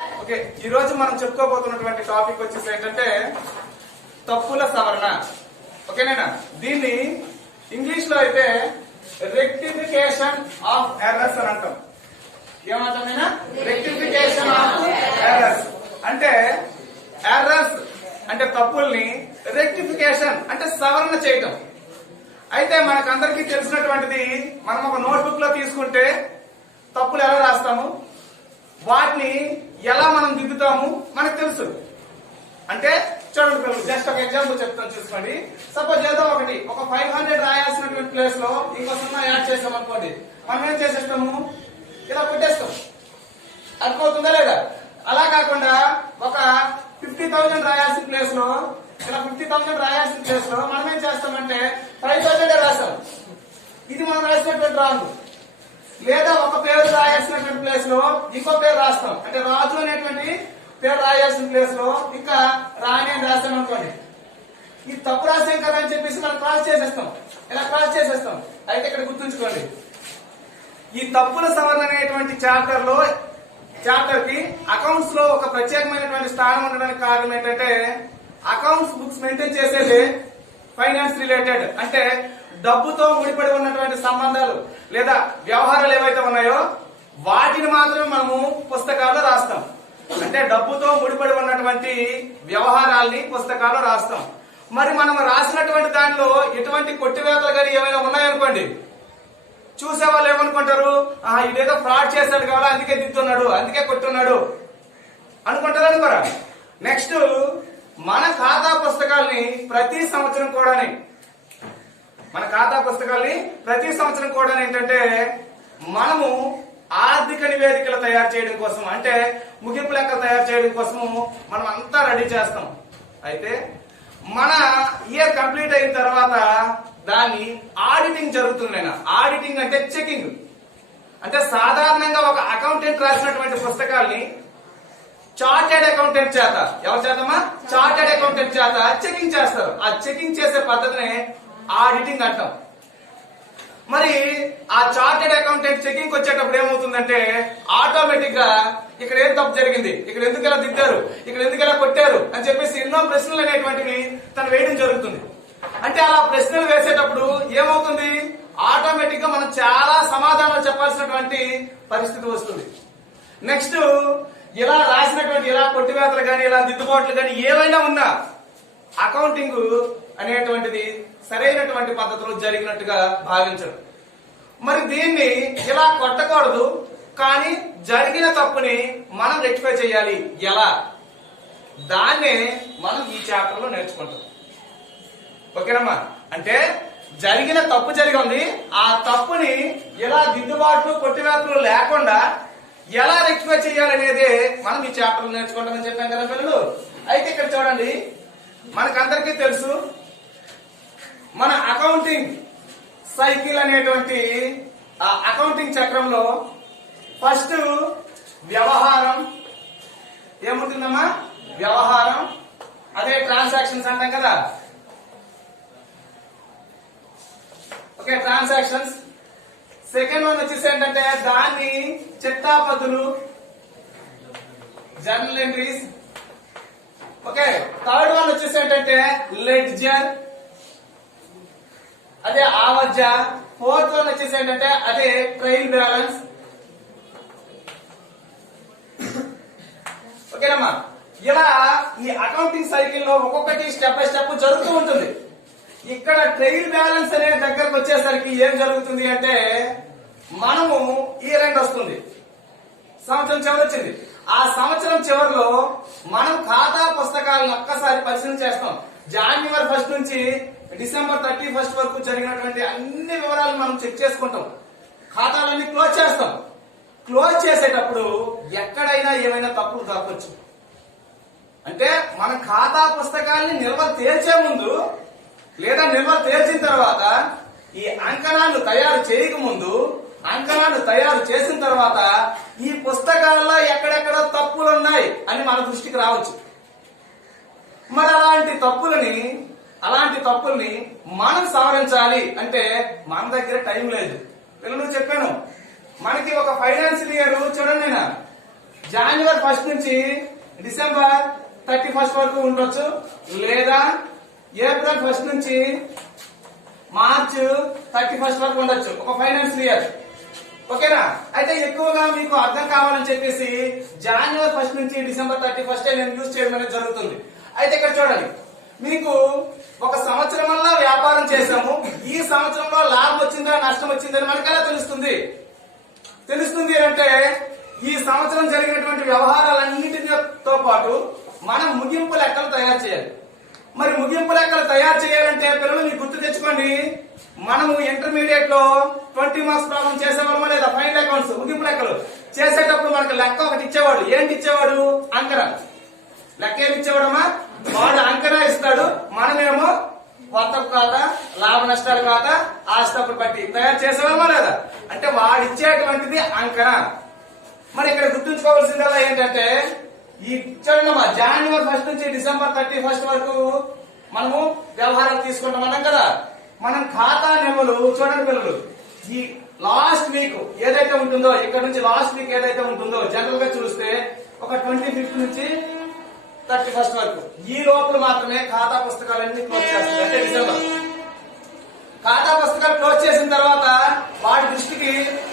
Okay, ఈ రోజు మనం చెప్పుకోబోతున్నటువంటి టాపిక్ వచ్చేసి ఏంటంటే తప్పుల సవరణ. ఓకేనా? దీన్ని ఇంగ్లీష్ లో అయితే రెక్టిఫికేషన్ ఆఫ్ ఎర్రర్స్ అని అంటాం. ఏమంటామైనా రెక్టిఫికేషన్ ఆఫ్ ఎర్రర్స్ అంటే ఎర్రర్స్ అంటే తప్పుల్ని, రెక్టిఫికేషన్ అంటే సవరణ చేయటం. అయితే మనకందరికీ తెలిసినటువంటిది, మనం ఒక నోట్బుక్ లో తీసుకుంటే తప్పులు ఎలా రాస్తాము, వాటిని ఎలా మనం దిద్దుతాము మనకు తెలుసు. అంటే చూడండి పిల్లలు, జస్ట్ ఒక ఎగ్జాంపుల్ చెప్తాను, చూసుకోండి. సపోజ్ ఏదో ఒక 500 రాయాల్సినటువంటి ప్లేస్ లో ఇంకో 0 యాడ్ చేస్తాం అనుకోండి, మనం ఏం చేసేస్తాము, ఇలా పెట్టేస్తాం. అర్థమవుతుందా లేదా? అలా కాకుండా ఒక 50,000 రాయాల్సిన ప్లేస్ లో, ఇలా 50,000 రాయాల్సిన ప్లేస్ లో మనం ఏం చేస్తామంటే 5,000 రాస్తాం. ఇది మనం రాసినటువంటి రాంగ్. లేదా ఒక పేరు రాయాల్సినటువంటి ప్లేస్ లో ఇంకో పేరు రాస్తాం. అంటే రాజు అనేటువంటి పేరు రాయాల్సిన ప్లేస్ లో ఇంకా రాణి అని రాస్తాం అనుకోండి. ఈ తప్పు రాసాం కదా అని చెప్పేసి మనం క్రాస్ చేసేస్తాం. ఇలా క్రాస్ చేసేస్తాం. అయితే ఇక్కడ గుర్తుంచుకోండి, ఈ తప్పుల సవరణ అనేటువంటి చాప్టర్ కి అకౌంట్స్ లో ఒక ప్రత్యేకమైనటువంటి స్థానం ఉండడానికి కారణం ఏంటంటే, అకౌంట్స్ బుక్స్ మెయింటైన్ చేసేది ఫైనాన్స్ రిలేటెడ్, అంటే డబ్బుతో ముడిపడి ఉన్నటువంటి సంబంధాలు లేదా వ్యవహారాలు ఏవైతే ఉన్నాయో వాటిని మాత్రమే మనము పుస్తకాల్లో రాస్తాం. అంటే డబ్బుతో ముడిపడి ఉన్నటువంటి వ్యవహారాల్ని పుస్తకాల్లో రాస్తాం. మరి మనం రాసినటువంటి దానిలో ఎటువంటి కొట్టివేతలు కానీ ఏమైనా ఉన్నాయనుకోండి, చూసే వాళ్ళు ఏమనుకుంటారు, ఇదేదో ఫ్రాడ్ చేశాడు కావాలా, అందుకే దిద్దున్నాడు, అందుకే కొట్టున్నాడు అనుకుంటారు అనుకోరా. నెక్స్ట్, మన ఖాతా పుస్తకాల్ని ప్రతి సంవత్సరం కూడా ఏంటంటే మనము ఆర్థిక నివేదికలు తయారు చేయడం కోసం, అంటే ముగింపు లెక్కలు తయారు చేయడం కోసము మనం అంతా రెడీ చేస్తాం. అయితే మన ఇయర్ కంప్లీట్ అయిన తర్వాత దాన్ని ఆడిటింగ్ జరుగుతుంది. ఆడిటింగ్ అంటే చెకింగ్. అంటే సాధారణంగా ఒక అకౌంటెంట్ రాసినటువంటి పుస్తకాల్ని చార్టెడ్ అకౌంటెంట్ చేత, ఎవరి చేతమా, చార్టెడ్ అకౌంటెంట్ చేత చెకింగ్ చేస్తారు. ఆ చెకింగ్ చేసే పద్ధతిని ఆడిటింగ్ అంటాం. మరి ఆ చార్టెడ్ అకౌంటెంట్ చెకింగ్ వచ్చేటప్పుడు ఏమవుతుందంటే, ఆటోమేటిక్ గా ఇక్కడ ఏం తప్పు జరిగింది, ఇక్కడ ఎందుకు ఎలా దిద్దారు, ఇక్కడ ఎందుకు ఎలా కొట్టారు అని చెప్పేసి ఎన్నో ప్రశ్నలు అనేటువంటివి తను వేయడం జరుగుతుంది. అంటే అలా ప్రశ్నలు వేసేటప్పుడు ఏమవుతుంది, ఆటోమేటిక్ గా మనం చాలా సమాధానాలు చెప్పాల్సినటువంటి పరిస్థితి వస్తుంది. నెక్స్ట్, ఇలా రాసినటువంటి ఇలా కొట్టివేతలు కానీ ఇలా దిద్దుబాట్లు కానీ ఏవైనా ఉన్నా అకౌంటింగ్ అనేటువంటిది సరైనటువంటి పద్ధతిలో జరిగినట్టుగా భావించరు. మరి దీన్ని ఇలా కొట్టకూడదు, కానీ జరిగిన తప్పుని మనం రెక్టిఫై చేయాలి. ఎలా? దాన్నే మనం ఈ చాప్టర్ లో నేర్చుకుంటాం. ఓకేనమ్మా? అంటే జరిగిన తప్పు జరిగింది, ఆ తప్పుని ఎలా దిద్దుబాట్లు కొట్టివేతలు లేకుండా ఎలా రెక్టిఫై చేయాలనేదే మనం ఈ చాప్టర్ లో నేర్చుకుంటామని చెప్పాం కదా పిల్లలు. అయితే ఇక్కడ చూడండి, మనకందరికీ తెలుసు, మన అకౌంటింగ్ సైకిల్ అనేటువంటి ఆ అకౌంటింగ్ చక్రంలో ఫస్ట్ వ్యవహారం ఏముంటుందమ్మా, వ్యవహారం, అదే ట్రాన్సాక్షన్స్ అంటాం కదా. Okay, transactions. సెకండ్ వన్ వచ్చేసి ఏంటంటే దాన్ని చిట్టాపద్దులు, journal entries. Okay, third one వచ్చేసి ఏంటంటే లెడ్జర్, అదే ఆవజ్జ. ఫోర్త్ వన్ వచ్చేసి ఏంటంటే అదే ట్రయల్ బ్యాలెన్స్. ఓకేనమ్మా? ఇలా ఈ అకౌంటింగ్ సైకిల్ లో ఒక్కొక్కటి స్టెప్ బై స్టెప్ జరుగుతూ ఉంటుంది. ఇక్కడ ట్రయల్ బ్యాలెన్స్ అనే దగ్గరకు వచ్చేసరికి ఏం జరుగుతుంది అంటే, మనము ఇయర్ ఎండ్ వస్తుంది, సంవత్సరం చివరి వచ్చింది. ఆ సంవత్సరం చివరిలో మనం ఖాతా పుస్తకాలను ఒక్కసారి పరిశీలన చేస్తాం. జనవరి 1 నుంచి డిసెంబర్ 31 వరకు జరిగినటువంటి అన్ని వివరాలు మనం చెక్ చేసుకుంటాం. ఖాతాలన్నీ క్లోజ్ చేస్తాం. క్లోజ్ చేసేటప్పుడు ఎక్కడైనా ఏమైనా తప్పులు దొరకవచ్చు. అంటే మన ఖాతా పుస్తకాలని నిల్వలు తేల్చే ముందు లేదా నిల్వలు తేల్చిన తర్వాత, ఈ అంకణాలు తయారు చేయకముందు, అంకణాలు తయారు చేసిన తర్వాత ఈ పుస్తకాల్లో ఎక్కడెక్కడ తప్పులున్నాయి అని మన దృష్టికి రావచ్చు. మరి అలాంటి తప్పుల్ని మనం సవరించాలి అంటే మన దగ్గర టైం లేదు. పిల్లలు చెప్పాను, మనకి ఒక ఫైనాన్షియల్ ఇయర్ చూడండి, జనవరి 1 నుంచి డిసెంబర్ 31 వరకు ఉండొచ్చు, లేదా ఏప్రిల్ 1 నుంచి మార్చ్ 31 వరకు ఉండొచ్చు, ఒక ఫైనాన్షియల్ ఇయర్. ఓకేనా? అయితే ఎక్కువగా మీకు అర్థం కావాలని చెప్పేసి జనవరి 1 నుంచి డిసెంబర్ 31 నేను యూజ్ చేయడం అనేది జరుగుతుంది. అయితే ఇక్కడ చూడండి, మీకు ఒక సంవత్సరం వల్ల వ్యాపారం చేసాము, ఈ సంవత్సరంలో లాభం వచ్చిందా నష్టం వచ్చిందని మనకు ఎలా తెలుస్తుంది అంటే ఈ సంవత్సరం జరిగినటువంటి వ్యవహారాలన్నిటితో పాటు మనం ముగింపు లెక్కలు తయారు చేయాలి. మరి ముగింపు లెక్కలు తయారు చేయాలంటే పిల్లలు మీకు గుర్తు తెచ్చుకోండి, మనము ఇంటర్మీడియట్ లో 20 మార్క్స్ ప్రాబ్లం చేసేవాళ్ళమా లేదా? ఫైనల్ అకౌంట్స్ ముగింపు లెక్కలు చేసేటప్పుడు మనకు లెక్క ఒకటి ఇచ్చేవాడు. ఏంటి ఇచ్చేవాడు? అంకర లెక్క ఏమి ఇచ్చేవాడమ్మా? వాడు అంకర ఇస్తాడు, మనమేమో కొత్తపు ఖాతా, లాభ నష్టాల ఖాతా, ఆస్తపులు బట్టి తయారు చేసేవాళ్ళమా లేదా? అంటే వాడు ఇచ్చేటువంటిది అంకర. మరి ఇక్కడ గుర్తుంచుకోవాల్సిందల్లా ఏంటంటే ఈ చూడమ్మా, జనవరి 1 నుంచి డిసెంబర్ 31 వరకు మనము వ్యవహారాలు తీసుకుంటాం అన్నాం కదా. మనం ఖాతా నిల్వలు చూడండి పిల్లలు, ఈ లాస్ట్ వీక్ ఏదైతే ఉంటుందో, ఇక్కడ నుంచి లాస్ట్ వీక్ ఏదైతే ఉంటుందో జనరల్ గా చూస్తే ఒక 25 నుంచి 31 వరకు ఈ లోపల మాత్రమే ఖాతా పుస్తకాలన్నీ క్లోజ్ చేస్తారు. అంటే డిసెంబర్ ఖాతా పుస్తకాలు క్లోజ్ చేసిన తర్వాత వాడి దృష్టికి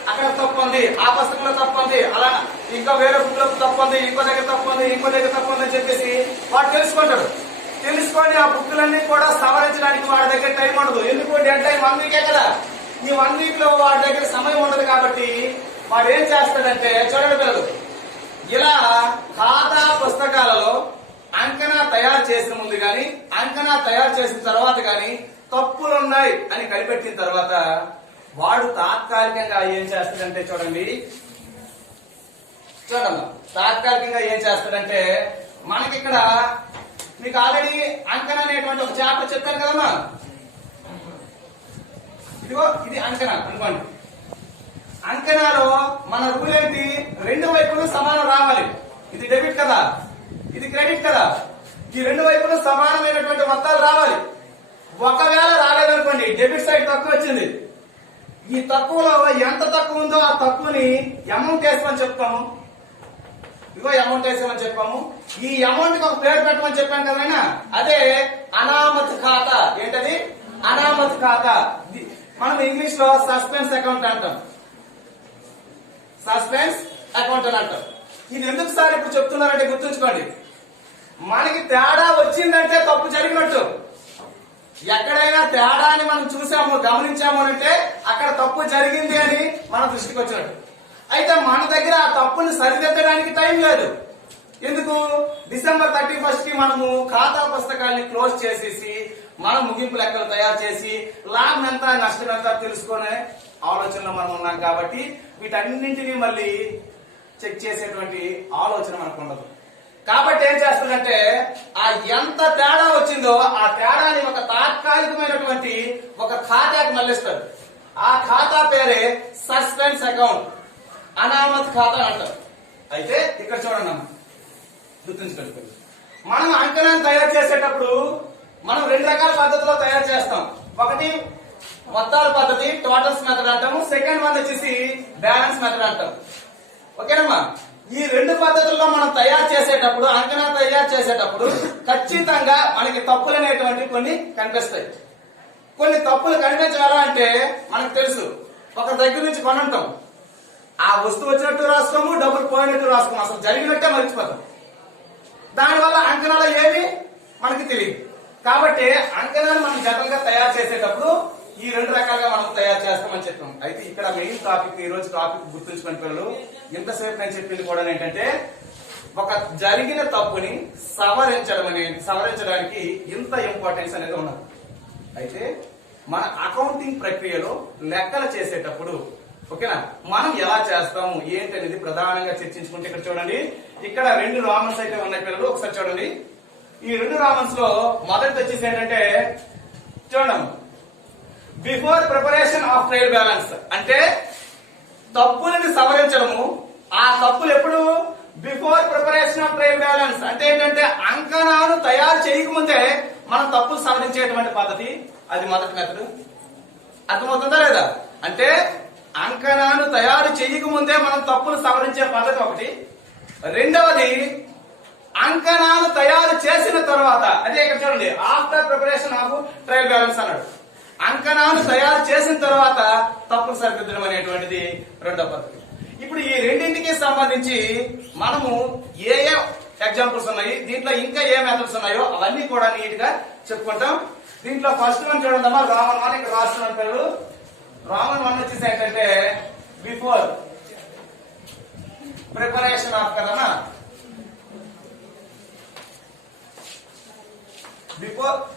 అక్కడ తప్పు ఉంది, ఆ పుస్తకంలో తప్పు ఉంది, అలా ఇంకా వేరే బుక్ లో తప్పు ఉంది, ఇంకో దగ్గర తప్పు ఉంది, ఇంకో దగ్గర తప్పు ఉంది అని చెప్పేసి వాడు తెలుసుకుంటాడు. తెలుసుకొని ఆ బుక్లన్నీ కూడా సవరించడానికి వాడి దగ్గర టైం ఉండదు. ఎందుకు అంటే 1 వీకే కదా. ఈ 1 వీక్ లో వాడి దగ్గర సమయం ఉండదు కాబట్టి వాడు ఏం చేస్తాడంటే చూడండి పిల్లలు, ఇలా ఖాతా పుస్తకాలలో అంకణా తయారు చేసిన ముందు గాని, అంకణా తయారు చేసిన తర్వాత గాని తప్పులున్నాయి అని కనిపెట్టిన తర్వాత వాడు తాత్కాలికంగా ఏం చేస్తాడంటే చూడండి, తాత్కాలికంగా ఏం చేస్తాడంటే మనకి ఇక్కడ మీకు ఆల్రెడీ అంకణ అనేటువంటి ఒక చాప్టర్ చెప్పాను కదమ్మా. ఇదిగో ఇది అంకణ అనుకోండి. అంకణలో మన రూల్ ఏంటి? 2 వైపులు సమానం రావాలి. ఇది డెబిట్ కదా, ఇది క్రెడిట్ కదా. ఈ 2 వైపులు సమానమైనటువంటి మొత్తాలు రావాలి. ఒకవేళ రాలేదనుకోండి, డెబిట్ సైడ్ తక్కువ వచ్చింది, ఈ తక్కువలో ఎంత తక్కువ ఉందో ఆ తక్కువని అమౌంట్ వేసామని చెప్తాము. ఇదిగో అమౌంట్ వేసామని చెప్పాము. ఈ అమౌంట్ కి ఒక పేరు పెట్టమని చెప్పాను కదా, అదే అనామత్ ఖాతా. ఏంటది? అనామత్ ఖాతా. మనం ఇంగ్లీష్ లో సస్పెన్స్ అకౌంట్ అంటాం, సస్పెన్స్ అకౌంట్ అని అంటాం. ఇది ఎందుకు సార్ ఇప్పుడు చెప్తున్నారంటే గుర్తుంచుకోండి, మనకి తేడా వచ్చిందంటే తప్పు జరిగినట్టు. ఎక్కడైనా తేడాని మనం చూసాము, గమనించాము అంటే అక్కడ తప్పు జరిగింది అని మన దృష్టికి వచ్చినట్టు. అయితే మన దగ్గర ఆ తప్పుని సరిదిద్దడానికి టైం లేదు. ఎందుకు? డిసెంబర్ 31 కి మనము ఖాతా పుస్తకాన్ని క్లోజ్ చేసేసి మనం ముగింపు లెక్కలు తయారు చేసి లాభం ఎంత నష్టం ఎంత తెలుసుకునే ఆలోచనలో మనం ఉన్నాం కాబట్టి వీటన్నింటినీ మళ్ళీ చెక్ చేసేటువంటి ఆలోచన మనకు ఉండదు. కాబట్టి ఏం చేస్తుందంటే ఆ ఎంత తేడా వచ్చిందో ఆ తేడాని ఒక తాత్కాలికమైనటువంటి ఒక ఖాతాకి మళ్ళిస్తాడు. ఆ ఖాతా పేరే సస్పెన్స్ అకౌంట్, అనామత్ ఖాతా అంటారు. అయితే ఇక్కడ చూడండి అమ్మ, గుర్తుంచుకోండి, మనం అంకణాన్ని తయారు చేసేటప్పుడు మనం 2 రకాల పద్ధతిలో తయారు చేస్తాం. ఒకటి మొత్తాల పద్ధతి, టోటల్స్ మెథడ్ అంటాము. సెకండ్ వన్ వచ్చేసి బ్యాలెన్స్ మెథడ్ అంటాం. ఓకేనమ్మా? ఈ 2 పద్ధతుల్లో మనం తయారు చేసేటప్పుడు, అంకణా తయారు చేసేటప్పుడు ఖచ్చితంగా మనకి తప్పులు అనేటువంటి కొన్ని కనిపిస్తాయి. కొన్ని తప్పులు కనిపించాలా అంటే మనకు తెలుసు, ఒక దగ్గర నుంచి కొనంటాం, ఆ వస్తువు వచ్చినట్టు రాసుకోము, డబ్బులు పోయినట్టు రాసుకోము, అసలు జరిగినట్టే మర్చిపోతాం. దానివల్ల అంకణాలు ఏమి మనకి తెలియదు. కాబట్టి అంకణాలు మనం జనరల్ తయారు చేసేటప్పుడు ఈ 2 రకాలుగా మనం తయారు చేస్తామని చెప్పాం. అయితే ఇక్కడ మెయిన్ టాపిక్, ఈ రోజు టాపిక్ గుర్తుంచుకుని పిల్లలు, ఇంతసేపు నేను చెప్పింది కూడా ఏంటంటే ఒక జరిగిన తప్పుని సవరించడానికి ఇంత ఇంపార్టెన్స్ అనేది ఉన్నది. అయితే మన అకౌంటింగ్ ప్రక్రియలో లెక్కలు చేసేటప్పుడు ఓకేనా, మనం ఎలా చేస్తాము ఏంటి అనేది ప్రధానంగా చర్చించుకుంటే ఇక్కడ చూడండి, ఇక్కడ 2 రామన్స్ అయితే ఉన్నాయి పిల్లలు. ఒకసారి చూడండి, ఈ 2 రామన్స్ లో మొదటి వచ్చేసి ఏంటంటే చూడండి, before preparation of trial balance అంటే తప్పులను సవరించడము. ఆ తప్పులు ఎప్పుడు? Before preparation of trial balance అంటే ఏంటంటే అంకణాలు తయారు చేయకముందే మనం తప్పులు సవరించేటువంటి పద్ధతి, అది మొదటి మెథడ్. అర్థమవుతుందా లేదా? అంటే అంకణాలు తయారు చేయకముందే మనం తప్పులు సవరించే పద్ధతి ఒకటి. రెండవది అంకణాలు తయారు చేసిన తర్వాత, అదే ఇక్కడ చూడండి, after preparation of trial balance అన్నాడు. అంకణాలు తయారు చేసిన తర్వాత తప్పులు సరిదిద్దడం అనేటువంటిది రెండో పద్ధతి. ఇప్పుడు ఈ రెండింటికి సంబంధించి మనము ఏ ఏ ఎగ్జాంపుల్స్ ఉన్నాయి, దీంట్లో ఇంకా ఏ మెథడ్స్ ఉన్నాయో అవన్నీ కూడా నీట్ గా చెప్పుకుంటాం. దీంట్లో ఫస్ట్ వన్ చూడండి అమ్మా, రామన్ వన్. ఇక్కడ రాస్తున్నాను పిల్లలు. రామన్ వన్ వచ్చేసి ఏంటంటే బిఫోర్ ప్రిపరేషన్ ఆఫ్ కదమ్మా,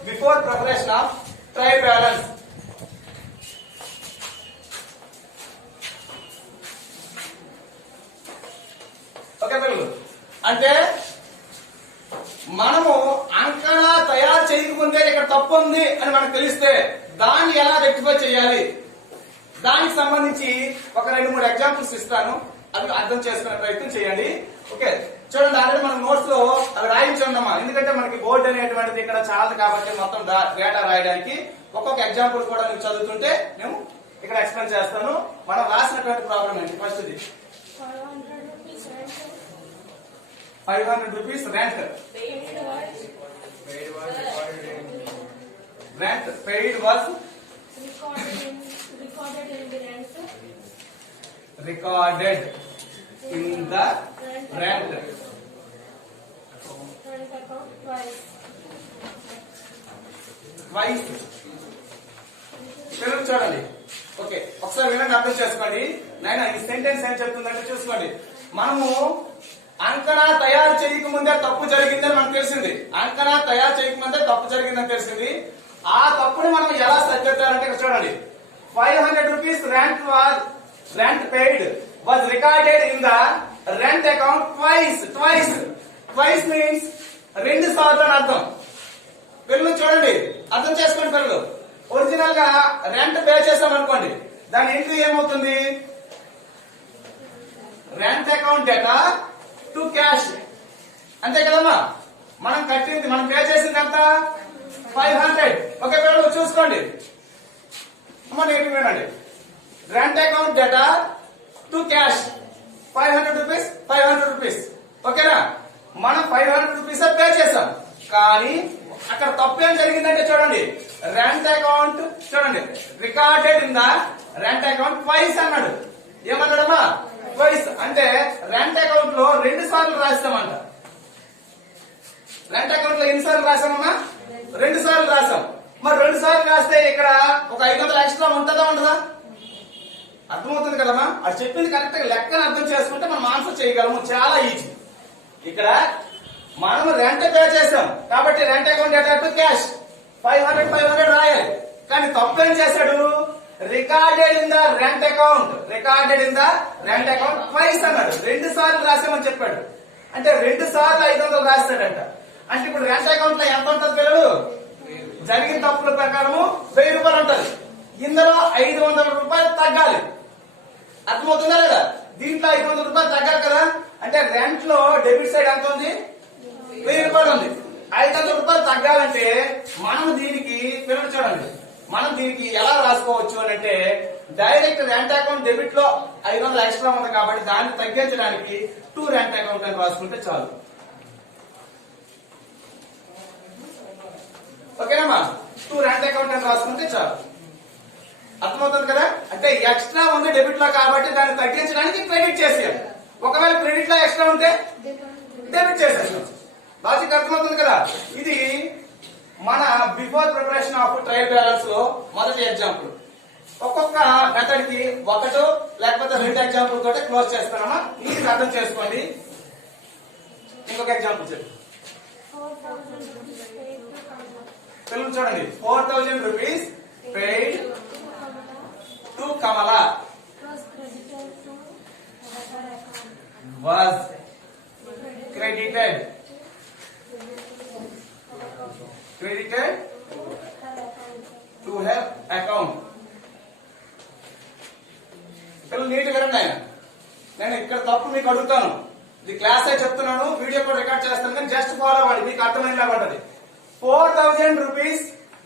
before preparation of trial balance. Okay పిల్లలు, అంటే మనము అంకణా తయారు చేయకముందే ఇక్కడ తప్పు ఉంది అని మనకు తెలిస్తే దాన్ని ఎలా రెక్టిఫై చేయాలి, దానికి సంబంధించి ఒక 2-3 ఎగ్జాంపుల్స్ ఇస్తాను. అవి అర్థం చేసుకునే ప్రయత్నం చేయండి. ఓకే చూడండి, ఆల్రెడీ మనం నోట్స్ లో అవి రాయించండమ్మా, ఎందుకంటే మనకి బోర్డు అనేటువంటిది ఇక్కడ చాలదు కాబట్టి మొత్తం డేటా రాయడానికి ఒక్కొక్క ఎగ్జాంపుల్ కూడా నేను చదువుతుంటే నేను ఇక్కడ ఎక్స్ప్లెయిన్ చేస్తాను. మనం రాసినటువంటి ప్రాబ్లం ఏంటి? ఫస్ట్ ఇది 500 rupees rent. Rent paid was recorded in the rent twice. Telugu చూడండి. ఓకే ఒకసారి వినండి, అర్థం చేసుకోండి. నాయన ఈ సెంటెన్స్ ఏం చెప్తుందంటే చూసుకోండి. మనము అంకణా తయారు చేయకముందే తప్పు జరిగిందని మనకు తెలిసింది. అంకణా తయారు చేయకముందే తప్పు జరిగిందని తెలిసింది. ఆ తప్పుని మనం ఎలా సరిదిద్దాలంటే ఇక్కడ చూడండి, 500 rupees rent paid was recorded in the rent account twice means 2 సార్లు అని అర్థం. పిల్లలు చూడండి, అర్థం చేసుకోండి పిల్లలు. ఒరిజినల్ గా రెంట్ పే చేసాం అనుకోండి, దాని ఎంట్రీ ఏమవుతుంది? Rent account data to cash, అంతే కదమ్మా. మనం కట్టింది, మనం పే చేసింది ఎంత? 500. ఓకే పిల్లలు చూసుకోండి అమ్మా, నేను వినండి. Rent account data to cash 500 rupees. ఓకేనా, మనం 500 rupees పే చేసాం. కానీ అక్కడ తప్పు ఏం జరిగిందంటే చూడండి, రెంట్ అకౌంట్ చూడండి, recorded in the rent account twice అన్నాడు. ఏమన్నాడమ్మా? ట్వైస్. అంటే రెంట్ అకౌంట్ లో 2 సార్లు రాస్తామంట. రెంట్ అకౌంట్ లో ఎన్నిసార్లు రాసామమ్మా? 2 సార్లు రాసాం. మరి 2 సార్లు రాస్తే ఇక్కడ ఒక 500 ఎక్స్ట్రా ఉంటుందా ఉండదా? అర్థమవుతుంది కదమ్మా. అది చెప్పింది కరెక్ట్ గా లెక్కను అర్థం చేసుకుంటే మనం ఆన్సర్ చేయగలము, చాలా ఈజీ. ఇక్కడ మనం రెంట్ పే చేసాం కాబట్టి rent account data to cash 500 రాయాలి. కానీ తప్పు ఏం చేశాడు? Recorded in the rent account twice అన్నాడు. 2 సార్లు రాసామని చెప్పాడు. అంటే 2 సార్లు 500 రాస్తాడంట. అంటే ఇప్పుడు రెంట్ అకౌంట్ లో ఎంత ఉంటుంది పిల్లలు? జరిగిన తప్పుల ప్రకారము 1000 రూపాయలు ఉంటుంది. ఇందులో 500 రూపాయలు తగ్గాలి. అర్థమవుతుందా లేదా? దీంట్లో 500 రూపాయలు తగ్గాలి కదా. అంటే రెంట్ లో డెబిట్ సైడ్ ఎంత ఉంది? 1000 రూపాయలు ఉంది. 500 రూపాయలు తగ్గాలంటే మనం దీనికి పిల్లలు చూడండి, మనం దీనికి ఎలా రాసుకోవచ్చు అని అంటే డైరెక్ట్ రెంట్ అకౌంట్ డెబిట్ లో 500 ఎక్స్ట్రా ఉంది కాబట్టి దాన్ని తగ్గించడానికి 2 రెంట్ అకౌంట్ అని రాసుకుంటే చాలు. ఓకేనమ్మా, 2 రెంట్ అకౌంట్ అని రాసుకుంటే చాలు. అర్థమవుతుంది కదా. అంటే ఎక్స్ట్రా ఉంది డెబిట్ లో కాబట్టి దాన్ని తగ్గించడానికి క్రెడిట్ చేసేయాలి. ఒకవేళ క్రెడిట్ లో ఎక్స్ట్రా ఉంటే డెబిట్ చేసేసాం. లాజిక్ అర్థమవుతుంది కదా. ఇది మన before preparation of trial balance లో మొదటి ఎగ్జాంపుల్. ఒక్కొక్క మెథడ్ కి 1 లేకపోతే 2 ఎగ్జాంపుల్ తోటి క్లోజ్ చేస్తానమ్మా, నీకు అర్థం చేసుకోండి. ఇంకొక ఎగ్జాంపుల్ చెప్పు పిల్లలు చూడండి. 4000 rupees paid to Kamala was credited to her account. పిల్లలు నీట్ వినండి. నేను ఇక్కడ తప్పు మీకు అడుగుతాను, ఇది క్లాస్ అయి చెప్తున్నాను, వీడియో కూడా రికార్డ్ చేస్తాను, కానీ జస్ట్ ఫాలో అవ్వండి, మీకు అర్థమైనలా ఉంటది. 4000 rupees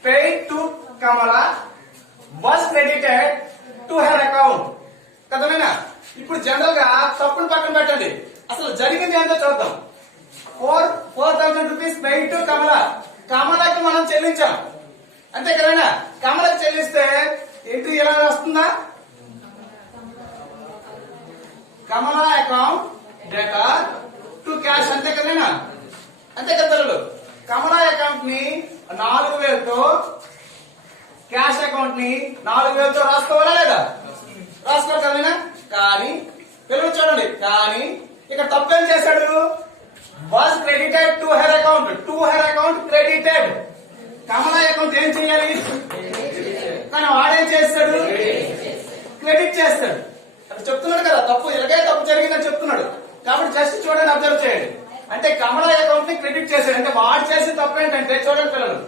paid to Kamala was credited to her account. కదమేనా? ఇప్పుడు జనరల్ గా తప్పును పక్కన పెట్టండి. అసలు జరిగింది ఏంటో చూద్దాం. 4,000 రూపీస్ పెయిడ్ టు కమల. కమలకి మనం చెల్లించాం అంతే కదనా. కమలకి చెల్లిస్తే ఎంట్రీ ఎలా వస్తుందా? కమల అకౌంట్ డేటా టు క్యాష్ అంతే కదనా. అంతే కదా పిల్లలు. కమల అకౌంట్ ని 4,000తో క్యాష్ అకౌంట్ ని 4,000తో రాసుకోవాలా లేదా? రాసుకోవాలి కదనా. కానీ పిల్లలు చూడండి, కానీ ఇక్కడ తప్పేం చేశాడు? Was credited to her account. To her account credited. Kamala account ఏం చేయాలి? కానీ వాడేం చేస్తాడు? క్రెడిట్ చేస్తాడు. అది చెప్తున్నాడు కదా, తప్పు ఇలాగే తప్పు జరిగిందని చెప్తున్నాడు. కాబట్టి జస్ట్ చూడండి, అబ్జర్వ్ చేయండి. అంటే కమల అకౌంట్ ని క్రెడిట్ చేశాడు. అంటే వాడు చేసిన తప్పు ఏంటంటే చూడండి పిల్లలు,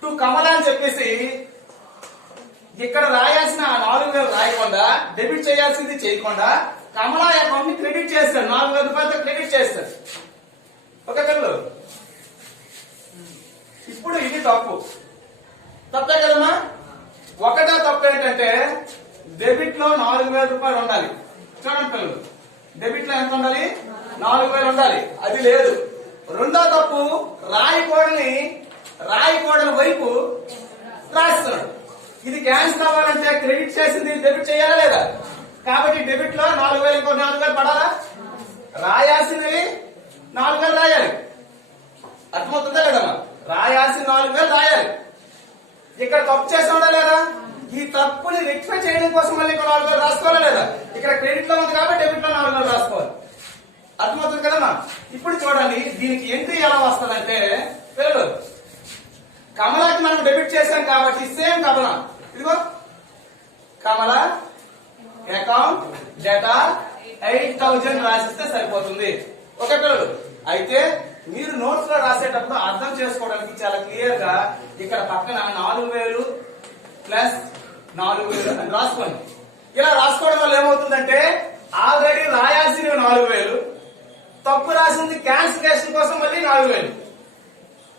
టు కమల అని చెప్పేసి ఇక్కడ రాయాల్సిన 4,000 రాయకుండా, డెబిట్ చేయాల్సింది చేయకుండా కమల అకౌంట్ ని క్రెడిట్ చేస్తాడు. 4,000 రూపాయలతో క్రెడిట్ చేస్తాడు. ఓకే పిల్లలు, ఇప్పుడు ఇది తప్పు. తప్పే కదమ్మా. ఒకటో తప్పు ఏంటంటే డెబిట్ లో 4,000 రూపాయలు ఉండాలి. చూడండి పిల్లలు, డెబిట్ లో ఎంత ఉండాలి? 4,000 ఉండాలి. అది లేదు. రెండో తప్పు, రాయకూడని వైపు రాస్తున్నాడు. ఇది క్యాన్సిల్ అవ్వాలంటే క్రెడిట్ చేసింది డెబిట్ చేయాలా లేదా? కాబట్టి డెబిట్ లో 4,000 ఇంకో 4,000 పడాలా? రాయాల్సింది 4,000 రాయాలి. అర్థమవుతుందా లేదమ్మా? రాయాల్సింది 4,000 రాయాలి. ఇక్కడ తప్పు చేసాడా లేదా? ఈ తప్పుని రెక్టిఫై చేయడం కోసం మళ్ళీ ఇంకో 4,000 రాసుకోవాలా లేదా? ఇక్కడ క్రెడిట్ లో ఉంది కాబట్టి డెబిట్ లో 4,000 రాసుకోవాలి. అర్థమవుతుంది కదమ్మా. ఇప్పుడు చూడండి, దీనికి ఎంట్రీ ఎలా వస్తుందంటే పిల్లలు, కమలకి మనం డెబిట్ చేశాం కాబట్టి సేమ్ కమల, ఇదిగో కమల అకౌంట్ డేటా 8,000 రాసిస్తే సరిపోతుంది. ఓకే పిల్లలు, అయితే మీరు నోట్స్ లో రాసేటప్పుడు అర్థం చేసుకోవడానికి చాలా క్లియర్ గా ఇక్కడ పక్కన 4,000 ప్లస్ 4,000 అని రాసుకోండి. ఇలా రాసుకోవడం వల్ల ఏమవుతుందంటే ఆల్రెడీ రాయాల్సినవి 4,000, తప్పు రాసింది క్యాన్సిలేషన్ కోసం మళ్ళీ 4,000.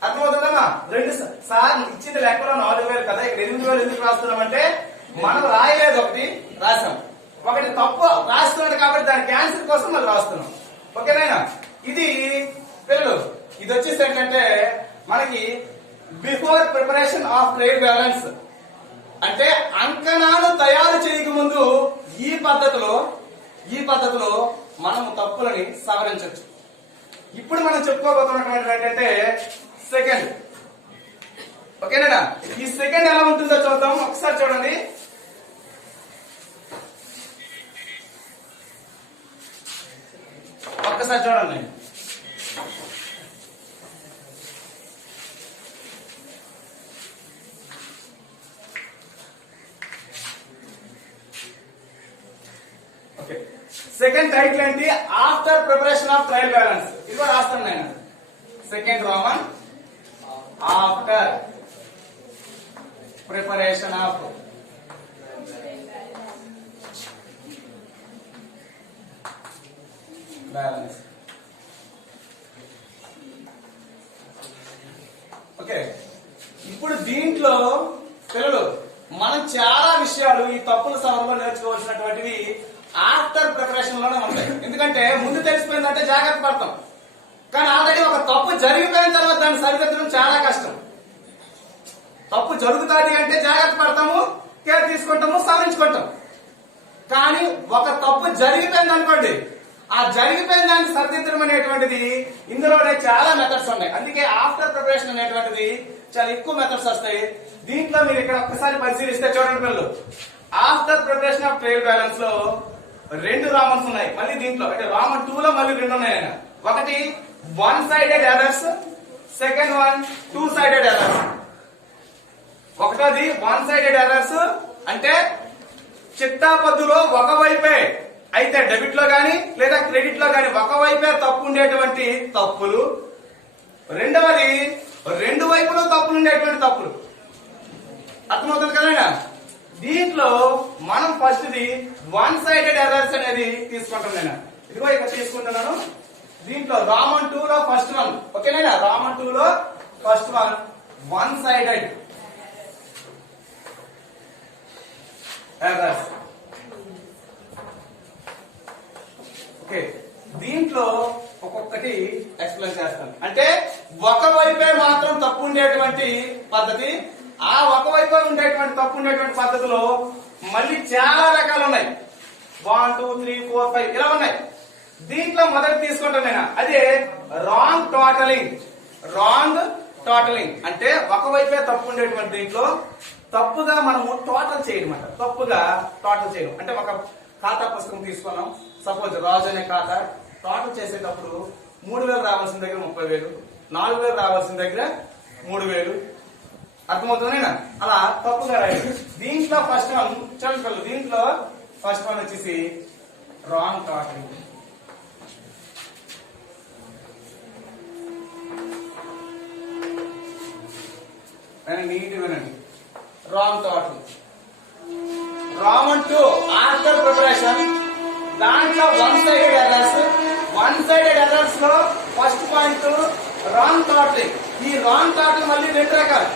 అర్థమవుతుందమ్మా. 2 సార్లు ఇచ్చింది లెక్కలో 4,000 కదా, ఇక్కడ 8,000 ఎందుకు రాస్తున్నామంటే మనం రాయలేదు, ఒకటి రాసాం, ఒకటి తప్పు రాస్తున్నాడు కాబట్టి దాని క్యాన్సిల్ కోసం మళ్ళీ రాస్తున్నాం. ఓకేనా. ఇది పిల్లలు, ఇది వచ్చేసి ఏంటంటే మనకి before preparation of trial balance అంటే అంకణాలు తయారు చేయక ముందు ఈ పద్ధతిలో మనము తప్పులని సవరించవచ్చు. ఇప్పుడు మనం చెప్పుకోబోతున్నటువంటి ఏంటంటే సెకండ్. ఓకేనా. ఈ సెకండ్ ఎలా ఉంటుందో చూద్దాం. ఒకసారి చూడండి. ఒక్కసారి చూడండి. ఓకే, సెకండ్ టైటిల్ ఏంటి? After preparation of trial balance. ఇది రాస్తాను నేను. Second Roman after preparation of balance. Okay, ఇప్పుడు దీంట్లో పిల్లలు మనం చాలా విషయాలు ఈ తప్పుల సవరణలో నేర్చుకోవాల్సినటువంటివి ఆఫ్టర్ ప్రిపరేషన్ లోనే ఉంటాయి. ఎందుకంటే ముందు తెలిసిపోయిందంటే జాగ్రత్త పడతాం, కానీ ఆల్రెడీ ఒక తప్పు జరిగిపోయిన తర్వాత దాన్ని సరిదిద్దడం చాలా కష్టం. తప్పు జరుగుతుంది అంటే జాగ్రత్త పడతాము, కేర్ తీసుకుంటాము, సవరించుకుంటాం. కానీ ఒక తప్పు జరిగిపోయింది అనుకోండి, ఆ జరిగిపోయిన దాన్ని సరిదిద్దడం అనేటువంటిది ఇందులోనే చాలా మెథడ్స్ ఉన్నాయి. అందుకే ఆఫ్టర్ ప్రిపరేషన్ అనేటువంటిది చాలా ఎక్కువ మెథడ్స్ వస్తాయి. దీంట్లో మీరు ఇక్కడ ఒక్కసారి పరిశీలిస్తే చూడండి పిల్లలు, after preparation of trial balance లో 2 రామన్స్ ఉన్నాయి. మళ్ళీ దీంట్లో అంటే రామన్ 2 లో మళ్ళీ 2 ఉన్నాయి. ఒకటి 1 sided errors, second one 2 sided errors. ఒకటోది 1 సైడెడ్ ఎర్రర్స్ అంటే చిట్టాపద్దులో ఒకవైపే అయితే డెబిట్ లో గాని లేదా క్రెడిట్ లో గాని ఒకవైపే తప్పు ఉండేటువంటి తప్పులు. రెండవది 2 వైపులో తప్పులు ఉండేటువంటి తప్పులు. అర్థమవుతుంది కదా. దీంట్లో మనం ఫస్ట్ ది 1 సైడెడ్ ఎర్రర్స్ అనేది తీసుకుంటాం. నేను ఇదిగో ఇక్కడ తీసుకుంటున్నాను. దీంట్లో రామన్ 2 లో ఫస్ట్ వన్. ఓకేనా. రామన్ 2 లో first one 1 sided errors. Okay, దీంట్లో ఒక్కొక్కటి ఎక్స్ప్లెయిన్ చేస్తాను. అంటే ఒకవైపే మాత్రం తప్పు ఉండేటువంటి పద్ధతి, ఆ ఒకవైపే ఉండేటువంటి తప్పు ఉండేటువంటి పద్ధతిలో మళ్ళీ చాలా రకాలు ఉన్నాయి. 1 2 3 4 5 ఇలా ఉన్నాయి. దీంట్లో మొదటి తీసుకుంటాను నేను, అదే రాంగ్ టోటలింగ్. రాంగ్ టోటలింగ్ అంటే ఒకవైపే తప్పు ఉండేటువంటి దీంట్లో తప్పుగా మనము టోటల్ చేయడం. తప్పుగా టోటల్ చేయడం అంటే ఒక ఖాతా పుస్తకం తీసుకున్నాం, సపోజ్ రాజు అనే ఖాతా. టోటల్ చేసేటప్పుడు 3,000 రావాల్సిన దగ్గర 30,000, 4,000 రావాల్సిన దగ్గర 3,000. అర్థమవుతుందేనా? అలా తప్పుగా రాయాలి. దీంట్లో ఫస్ట్ వన్ చూడండి, దీంట్లో ఫస్ట్ వన్ వచ్చేసి రాంగ్ టోటలింగ్. నీట్ వినండి. రాంగ్ టోటల్, రాంగ్ అంటూ ఆఫ్టర్ ప్రిపరేషన్ దాంట్లో వన్ సైడెడ్ ఎర్రర్స్ లో ఫస్ట్ పాయింట్ రాంగ్ టోటలింగ్. ఈ రాంగ్ టోటల్ మళ్ళీ 2 రకాలు.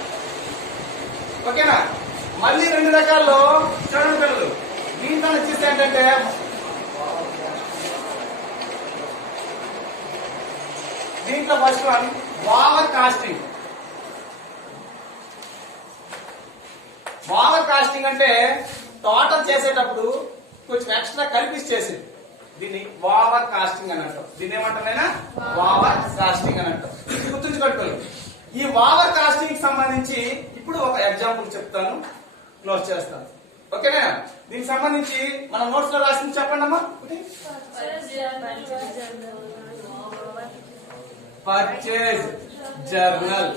ఓకేనా? మళ్ళీ 2 రకాల్లో చూడండి పిల్లలు. దీంట్లో వచ్చేసి ఏంటంటే దీంట్లో first one overcasting. Overcasting అంటే టోటల్ చేసేటప్పుడు కొంచెం ఎక్స్ట్రా కల్పిస్ చేసింది. దీన్ని ఓవర్ కాస్టింగ్ అని అంటాం. దీన్ని ఏమంటారైనా ఓవర్ కాస్టింగ్ అని అంటాం. ఇది గుర్తుంచుకోవాలి. ఈ ఓవర్ కాస్టింగ్ కి సంబంధించి ఇప్పుడు ఒక ఎగ్జాంపుల్ చెప్తాను, క్లోజ్ చేస్తాను. ఓకేనా? దీనికి సంబంధించి మన నోట్స్ లో రాసింది చెప్పండి అమ్మా. Purchase journal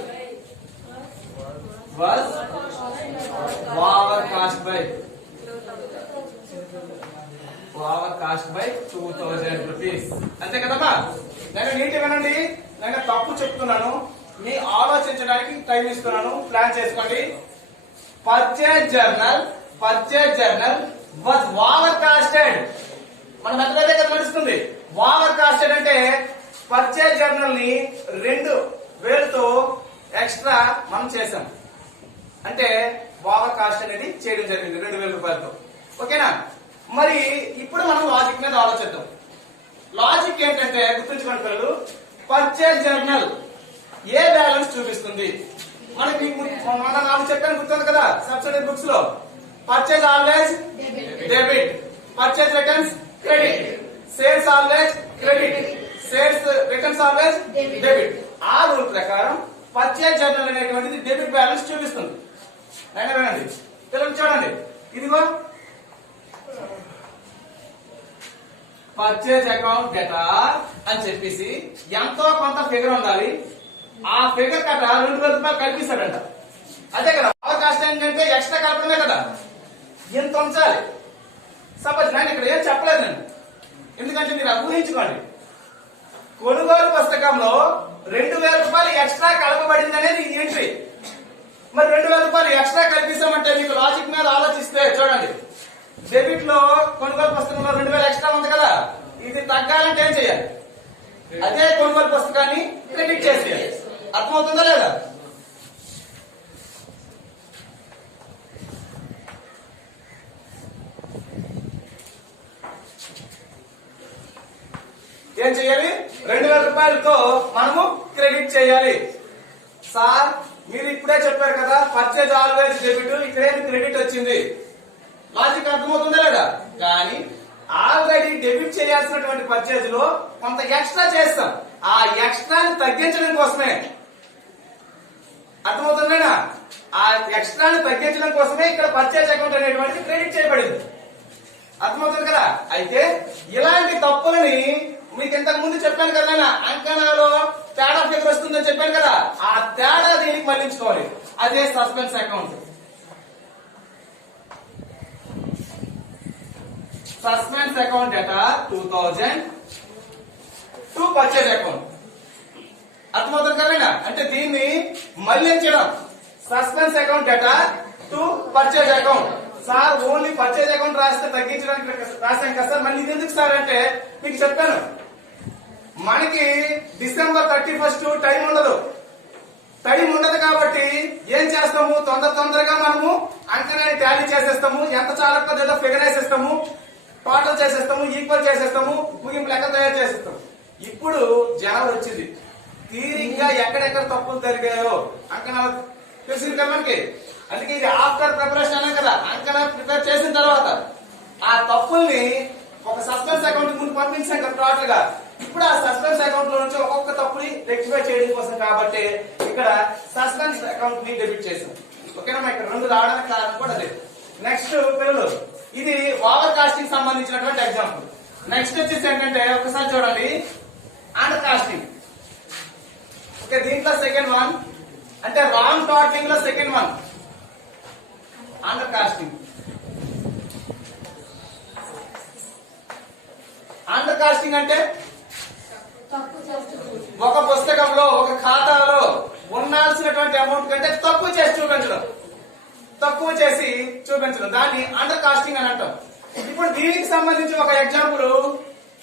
was over cost by 2,000 rupees. అంతే కదమ్మా? నేను నీటి వినండి, నేను తప్పు చెప్తున్నాను, మీ ఆలోచించడానికి టైం ఇస్తున్నాను, ప్లాన్ చేసుకోండి. Purchase journal was overcasted. మనం ఎంతైతే కదా నడుస్తుంది. ఓవర్ కాస్టెడ్ అంటే పర్చేజ్ జర్నల్ ని 2,000తో ఎక్స్ట్రా మనం చేసాం. అంటే ఓవర్ కాస్ట్ అనేది చేయడం జరిగింది 2,000 రూపాయలతో. ఓకేనా? మరి ఇప్పుడు మనం లాజిక్ మీద ఆలోచిద్దాం. లాజిక్ ఏంటంటే గుర్తుంచుకోండి పిల్లలు, పర్చేజ్ జర్నల్ ఏ బ్యాలెన్స్ చూపిస్తుంది మనకి? నాకు చెప్పాను, గుర్తుంది కదా సబ్సిడీ బుక్స్ లో. Purchase always debit, purchase returns credit, sales always credit, sales returns always debit. ఆ రూల్ ప్రకారం పర్చేజ్ జర్నల్ అనేటువంటిది డెబిట్ బ్యాలెన్స్ చూపిస్తుంది. వినండి పిల్లలు, చూడండి. ఇదిగో పర్చేజ్ అకౌంట్ డేటా అని చెప్పేసి ఎంతో కొంత ఫిగర్ ఉండాలి. ఆ ఫిగర్ కట్ట 2,000 రూపాయలు కల్పిస్తాడంట. అదే కదా ఓవర్ కాస్టింగ్ అంటే, ఎక్స్ట్రా కలపడమే కదా, ఎంత ఉంచాలి. సపోజ్ నేను ఇక్కడ ఏం చెప్పలేదు నేను, ఎందుకంటే మీరు ఊహించుకోండి. కొనుగోలు పుస్తకంలో 2,000 రూపాయలు ఎక్స్ట్రా కలపబడింది అనేది ఎంట్రీ. మరి 2,000 రూపాయలు ఎక్స్ట్రా కల్పిస్తామంటే మీకు లాజిక్ మీద ఆలోచిస్తే చూడండి, డెబిట్ లో కొనుగోలు పుస్తకంలో 2,000 ఎక్స్ట్రా ఉంది కదా, ఇది తగ్గాలంటే ఏం చేయాలి? అదే కొనుగోలు పుస్తకాన్ని క్రెడిట్ చేసేయాలి. అర్థమవుతుందా లేదా? ఏం చేయాలి? 2,000 రూపాయలతో మనము క్రెడిట్ చేయాలి. సార్ మీరు ఇప్పుడే చెప్పారు కదా పర్చేజ్ ఆల్వేజ్ డెబిట్, ఇక్కడేమి క్రెడిట్ వచ్చింది. లాజిక్ అర్థమవుతుందా లేదా? కానీ ఆల్రెడీ డెబిట్ చేయాల్సినటువంటి పర్చేజ్ లో కొంత ఎక్స్ట్రా చేస్తాం. ఆ ఎక్స్ట్రాని తగ్గించడం కోసమే. అర్థమవుతుందా? ఆ ఎక్స్ట్రాని తగ్గించడం కోసమే ఇక్కడ పర్చేజ్ అకౌంట్ అనేటువంటిది క్రెడిట్ చేయబడింది. అర్థమవుతుంది కదా? అయితే ఇలాంటి తప్పులని మీకు ఇంతకు ముందు చెప్పాను కదా, అంకణాలో తేడా ఫిగర్ వస్తుందని చెప్పాను కదా, ఆ తేడా దీనికి మళ్లించుకోవాలి. అదే సస్పెన్స్ అకౌంట్. సస్పెన్స్ అకౌంట్ డేటా 2,000 టు పర్చేజ్ అకౌంట్. అర్థమవుతుంది కదా? అంటే దీన్ని మళ్లించడం. Suspense account data to purchase account. Sir only purchase account రాస్తే తగ్గించడానికి రాశాం కదా సార్, మళ్ళీ ఇది ఎందుకు సార్ అంటే మీకు చెప్పాను, మనకి December 31 టైం ఉండదు కాబట్టి ఏం చేస్తాము, తొందరగా మనము అంకనాన్ని టాలీ చేసేస్తాము, ఎంత చాలక్కో ఏదో ఫిగర్ వేసేస్తాము. టోటల్ చేసేస్తాము, ఈక్వల్ చేసేస్తాము, ముగింపు లెక్క తయారు చేసేస్తాము. ఇప్పుడు జనవరి వచ్చింది, తీరిగ్గా ఎక్కడెక్కడ తప్పులు జరిగాయో అంకణాలు తెలిసింది కదా మనకి. అందుకే ఇది ఆఫ్టర్ ప్రిపరేషన్ అనే కదా, అంకణాలు ప్రిపేర్ చేసిన తర్వాత ఆ తప్పుల్ని ఒక సస్పెన్స్ అకౌంట్ ముందు పంపించాం కదా టోటల్ గా. ఇప్పుడు ఆ సస్పెన్స్ అకౌంట్ లో నుంచి ఒక్కొక్క తప్పుని రెక్టిఫై చేయడం కోసం కాబట్టి ఇక్కడ సస్పెన్స్ అకౌంట్ ని డెబిట్ చేసాం. ఓకేనా, ఇక్కడ రెండు రావడానికి కారణం కూడా అదే. నెక్స్ట్ పిల్లలు, ఇది ఓవర్ కాస్టింగ్ సంబంధించినటువంటి ఎగ్జాంపుల్. నెక్స్ట్ వచ్చేసి ఏంటంటే ఒకసారి చూడండి, అండర్ కాస్టింగ్. ఓకే, దీంట్లో సెకండ్ వన్ అంటే రాంగ్ టోటలింగ్ లో second one undercasting. Undercasting అంటే ఒక పుస్తకంలో ఒక ఖాతాలో ఉండాల్సినటువంటి అమౌంట్ కంటే తక్కువ చేసి చూపించడం, తక్కువ చేసి చూపించడం, దాన్ని అండర్ కాస్టింగ్ అని అంటాం. ఇప్పుడు దీనికి సంబంధించి ఒక ఎగ్జాంపుల్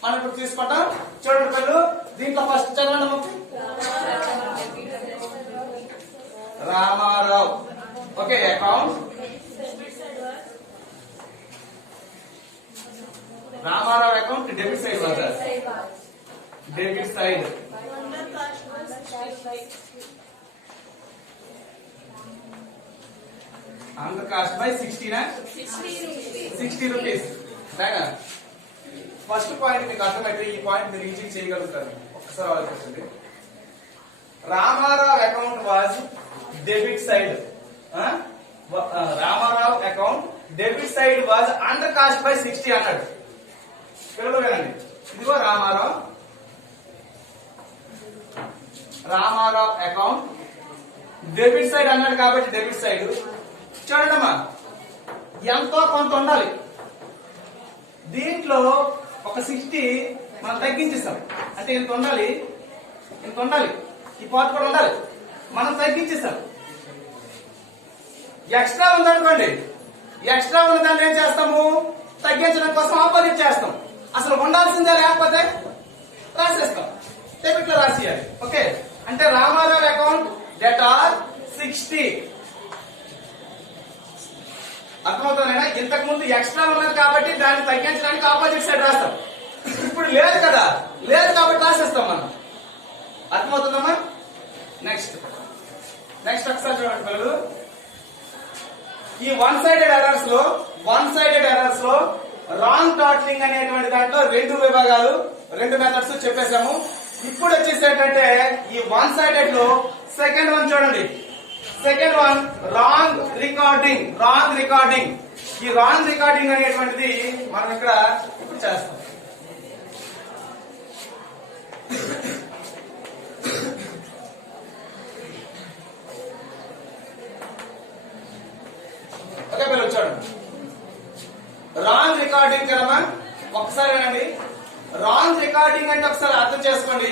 మనం ఇప్పుడు తీసుకుంటాం. చూడండి పిల్లలు, దీంట్లో ఫస్ట్ చదవండి. Ramarao. Okay, account Ramarao account debit side వద్ద, debit side under cast by 60 rupees. First point మీకు అర్థమైతే ఈ పాయింట్ మీరు ఈజీ చేయగలుగుతారు. ఒక్కసారి ఆలోచించండి. Ramarao account was debit side, Ramarao account debit side was under cast by 60 అన్నాడు. పిల్లలు వినండి, ఇదిగో రామారావు అకౌంట్ డెబిట్ సైడ్ అన్నాడు కాబట్టి డెబిట్ సైడ్. చూడండి అమ్మా, ఎంతో కొంత ఉండాలి. దీంట్లో ఒక 60 మనం తగ్గించేస్తాం, అంటే ఇంత ఉండాలి, ఇంత ఉండాలి, ఈ పాత కూడా ఉండాలి, మనం తగ్గించేస్తాం. ఎక్స్ట్రా ఉందనుకోండి, ఎక్స్ట్రా ఉన్న దాన్ని ఏం చేస్తాము, తగ్గించడం కోసం ఆపోజిట్ చేస్తాం. అసలు ఉండాల్సిందే లేకపోతే రాసేస్తాం, డెబిట్ లో రాసేయాలి. ఓకే, అంటే రామారావు అకౌంట్ డెటార్ 60. అర్థమవుతుందా? ఇంతకు ముందు ఎక్స్ట్రా ఉన్నది కాబట్టి దాన్ని తగ్గించడానికి ఆపోజిట్ సైడ్ రాస్తాం. ఇప్పుడు లేదు కదా, లేదు కాబట్టి రాసేస్తాం మనం. అర్థమవుతుందమ్మా? నెక్స్ట్ ఒకసారి చూడండి పిల్లలు, ఈ వన్ సైడెడ్ ఎర్రర్స్ లో రాంగ్ టోటలింగ్ అనేటువంటి దాంట్లో రెండు విభాగాలు, రెండు మెథడ్స్ చెప్పేశాము. ఇప్పుడు వచ్చేసి ఏంటంటే ఈ వన్ సైడెడ్ లో సెకండ్ వన్ చూడండి, సెకండ్ వన్ రాంగ్ రికార్డింగ్. ఈ రాంగ్ రికార్డింగ్ అనేటువంటిది మనం ఇక్కడ ఇప్పుడు చేస్తాం. ఓకే పిల్లలు చూడండి, రాంగ్ రికార్డింగ్ కదమ్మా. ఒకసారి వినండి, రాంగ్ రికార్డింగ్ అంటే ఒకసారి అర్థం చేసుకోండి,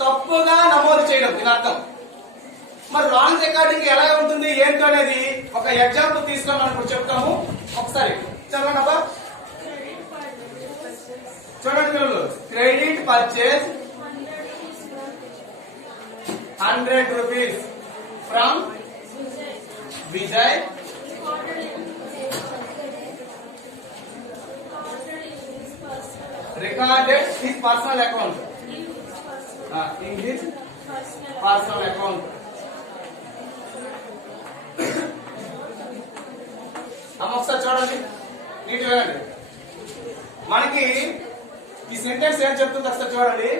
తప్పుగా నమోదు చేయడం దీని అర్థం. మరి రాంగ్ రికార్డింగ్ ఎలా ఉంటుంది ఏంటో అనేది ఒక ఎగ్జాంపుల్ తీసుకొని మనం ఇప్పుడు చెప్తాము. ఒకసారి చదవండి అబ్బా. చూడండి పిల్లలు, credit purchase 100 rupees from Vijay recorded his personal account. In his personal account. ఒకసారి చూడండి, నీట్ వినండి. మనకి ఈ సెంటెన్స్ ఏం చెప్తుంది ఒకసారి చూడండి.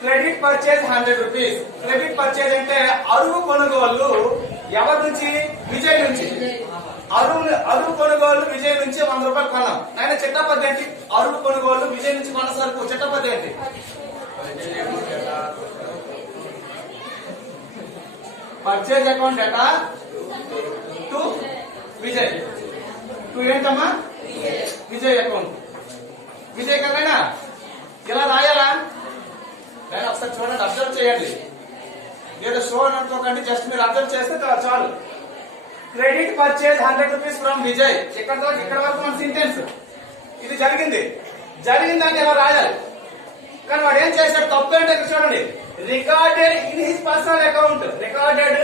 Credit purchase 100 rupees. Credit purchase అంటే అరువు కొనుగోలు ఎవరి నుంచి? విజయ్ నుంచి. అరువు కొనుగోలు విజయ్ నుంచి 100 రూపాయలు కొన్నాం. ఆయన చిట్టపద్ది ఏంటి? అరువు కొనుగోలు విజయ్ నుంచి కొన్న సరుకు చిట్టపద్ది ఏంటి? Purchase account data to Vijay. To ఏంటమ్మా? విజయ్ అకౌంట్. విజయ్ కదైనా ఇలా రాయాలా? నేను ఒకసారి చూడండి, అబ్జర్వ్ చేయండి. ఏదో షో అనుకోకండి, జస్ట్ మీరు అబ్జర్వ్ చేస్తే చాలు. Credit purchase 100 rupees from Vijay. ఇక్కడ వరకు మన సెంటెన్స్ ఇది జరిగింది. జరిగిందని ఇలా రాయాలి. కానీ వాడు ఏం చేశాడు? తప్పు ఏంటో ఇక్కడ చూడండి. Recorded in his personal account. Recorded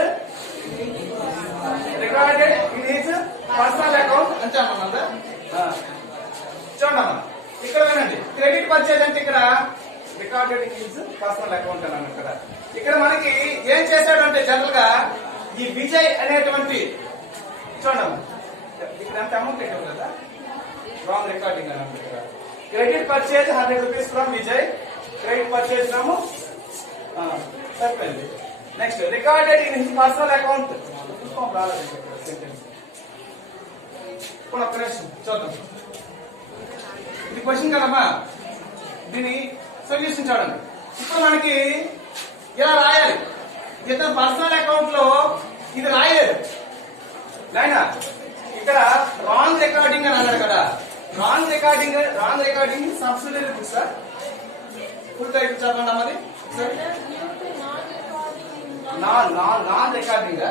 in his personal account అంటే అన్నమాట. చూడమ్మా, ఇక్కడ వినండి, క్రెడిట్ పర్చేజ్ అంటే ఇక్కడ recorded in his personal account అని ఇక్కడ. ఇక్కడ మనకి ఏం చేశాడంటే జనరల్ గా ఈ విజయ్ అనేటువంటి చూడండి ఇక్కడ ఎంత అమౌంట్ పెట్టాం కదా, రాంగ్ రికార్డింగ్ అని ఇక్కడ. Credit purchase 100 rupees from Vijay, credit purchase from సరిపోయింది. Next recorded in his personal account. చూద్దాం, ఇది క్వశ్చన్ కదమ్మా, దీని సొల్యూషన్ చూడండి. ఇప్పుడు మనకి ఇలా రాయాలి, ఇతను పర్సనల్ అకౌంట్ లో ఇది రాయలేదు నాయనా. ఇక్కడ రాంగ్ రికార్డింగ్ అని అన్నాడు కదా, wrong recording subsidiary books full type చదవండి అమ్మది. నాన్ రికార్డింగ్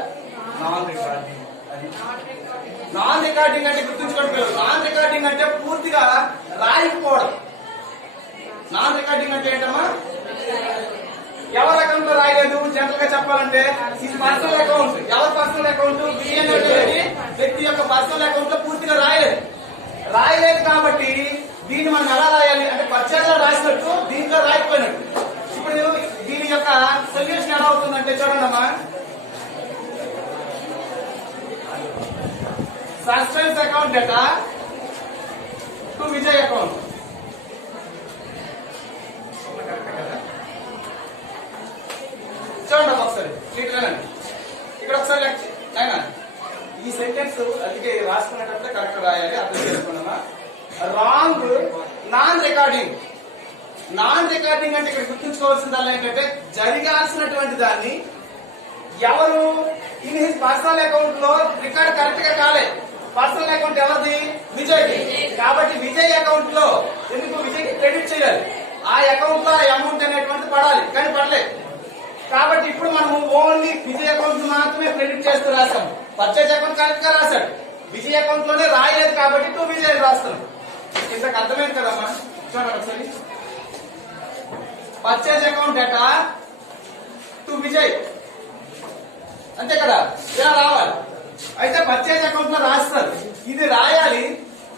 నాన్ రికార్డింగ్ అంటే గుర్తుంచుకోండి, నాన్ రికార్డింగ్ అంటే పూర్తిగా రాయకపోవడం. నాన్ రికార్డింగ్ అంటే ఏంటమ్మా, ఎవరి అకౌంట్ లో రాయలేదు. జనరల్ గా చెప్పాలంటే ఇది పర్సనల్ అకౌంట్. ఎవరి పర్సనల్ అకౌంట్, వ్యక్తి యొక్క పర్సనల్ అకౌంట్ లో పూర్తిగా రాయలేదు కాబట్టి దీన్ని మనం ఎలా రాయాలి అంటే పర్చేజ్ లో రాసినట్టు దీంట్లో రాయకపోయినట్టు. ఇప్పుడు దీని యొక్క సొల్యూషన్ ఎలా అవుతుందంటే చూడండి అమ్మా, suspense account data to Vijay account. చూడండి ఒకసారి క్లియర్ అండి. ఇక్కడ ఒకసారి అయినా ఈ సెంటెన్స్ అందుకే రాసుకునేటప్పుడే కరెక్ట్ రాయాలి, అర్థం చేసుకున్నామా. రాంగ్ నాన్ రికార్డింగ్ అంటే ఇక్కడ గుర్తుంచుకోవాల్సిందల్లా ఏంటంటే జరగాల్సినటువంటి దాన్ని ఎవరు ఇన్ హిస్ పర్సనల్ అకౌంట్ లో రికార్డ్ కరెక్ట్ గా కాలే. పర్సనల్ అకౌంట్ ఎవరిది, విజయ్. కాబట్టి విజయ్ అకౌంట్ లో ఎందుకు విజయ్ క్రెడిట్ చేయాలి, ఆ అకౌంట్ లో అమౌంట్ అనేటువంటిది పడాలి, కానీ పడలేదు. కాబట్టి ఇప్పుడు మనం ఓన్లీ విజయ్ అకౌంట్ మాత్రమే క్రెడిట్ చేస్తూ రాసాం. పర్చేజ్ అకౌంట్ కరెక్ట్ గా రాశాడు, విజయ్ అకౌంట్ లోనే రాయలేదు కాబట్టి టూ విజయ్ రాస్తున్నాం. ఇంతకు అర్థమైంది కదమ్మా. చూడండి ఒకసారి, purchase account data to Vijay అంతే కదా, ఇలా రావాలి. అయితే పర్చేజ్ అకౌంట్ లో రాస్తారు, ఇది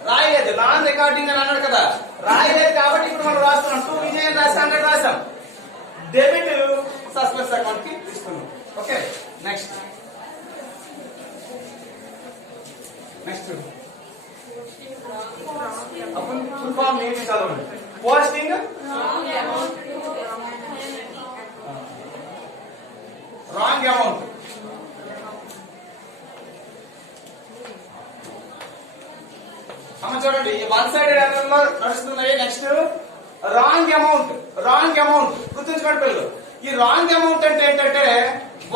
రాయలేదు నాన్ రికార్డింగ్ అని అన్నాడు కదా, రాయలేదు కాబట్టి ఇప్పుడు మనం రాస్తున్నాం టూ విజయ్ అని రాసి 100 రాసాం. డెబిట్ సస్పెన్స్ అకౌంట్ కి ఇస్తున్నాం. ఓకే, నెక్స్ట్ अपन फुल फॉर्म नहीं चलवांगे. Posting wrong amount. అమ్మ చూడండి, వన్ సైడెడ్ ఎర్రర్ లో నడుస్తున్నాయి. నెక్స్ట్ రాంగ్ అమౌంట్ గుర్తుంచుకోండి పిల్లలు. ఈ రాంగ్ అమౌంట్ అంటే ఏంటంటే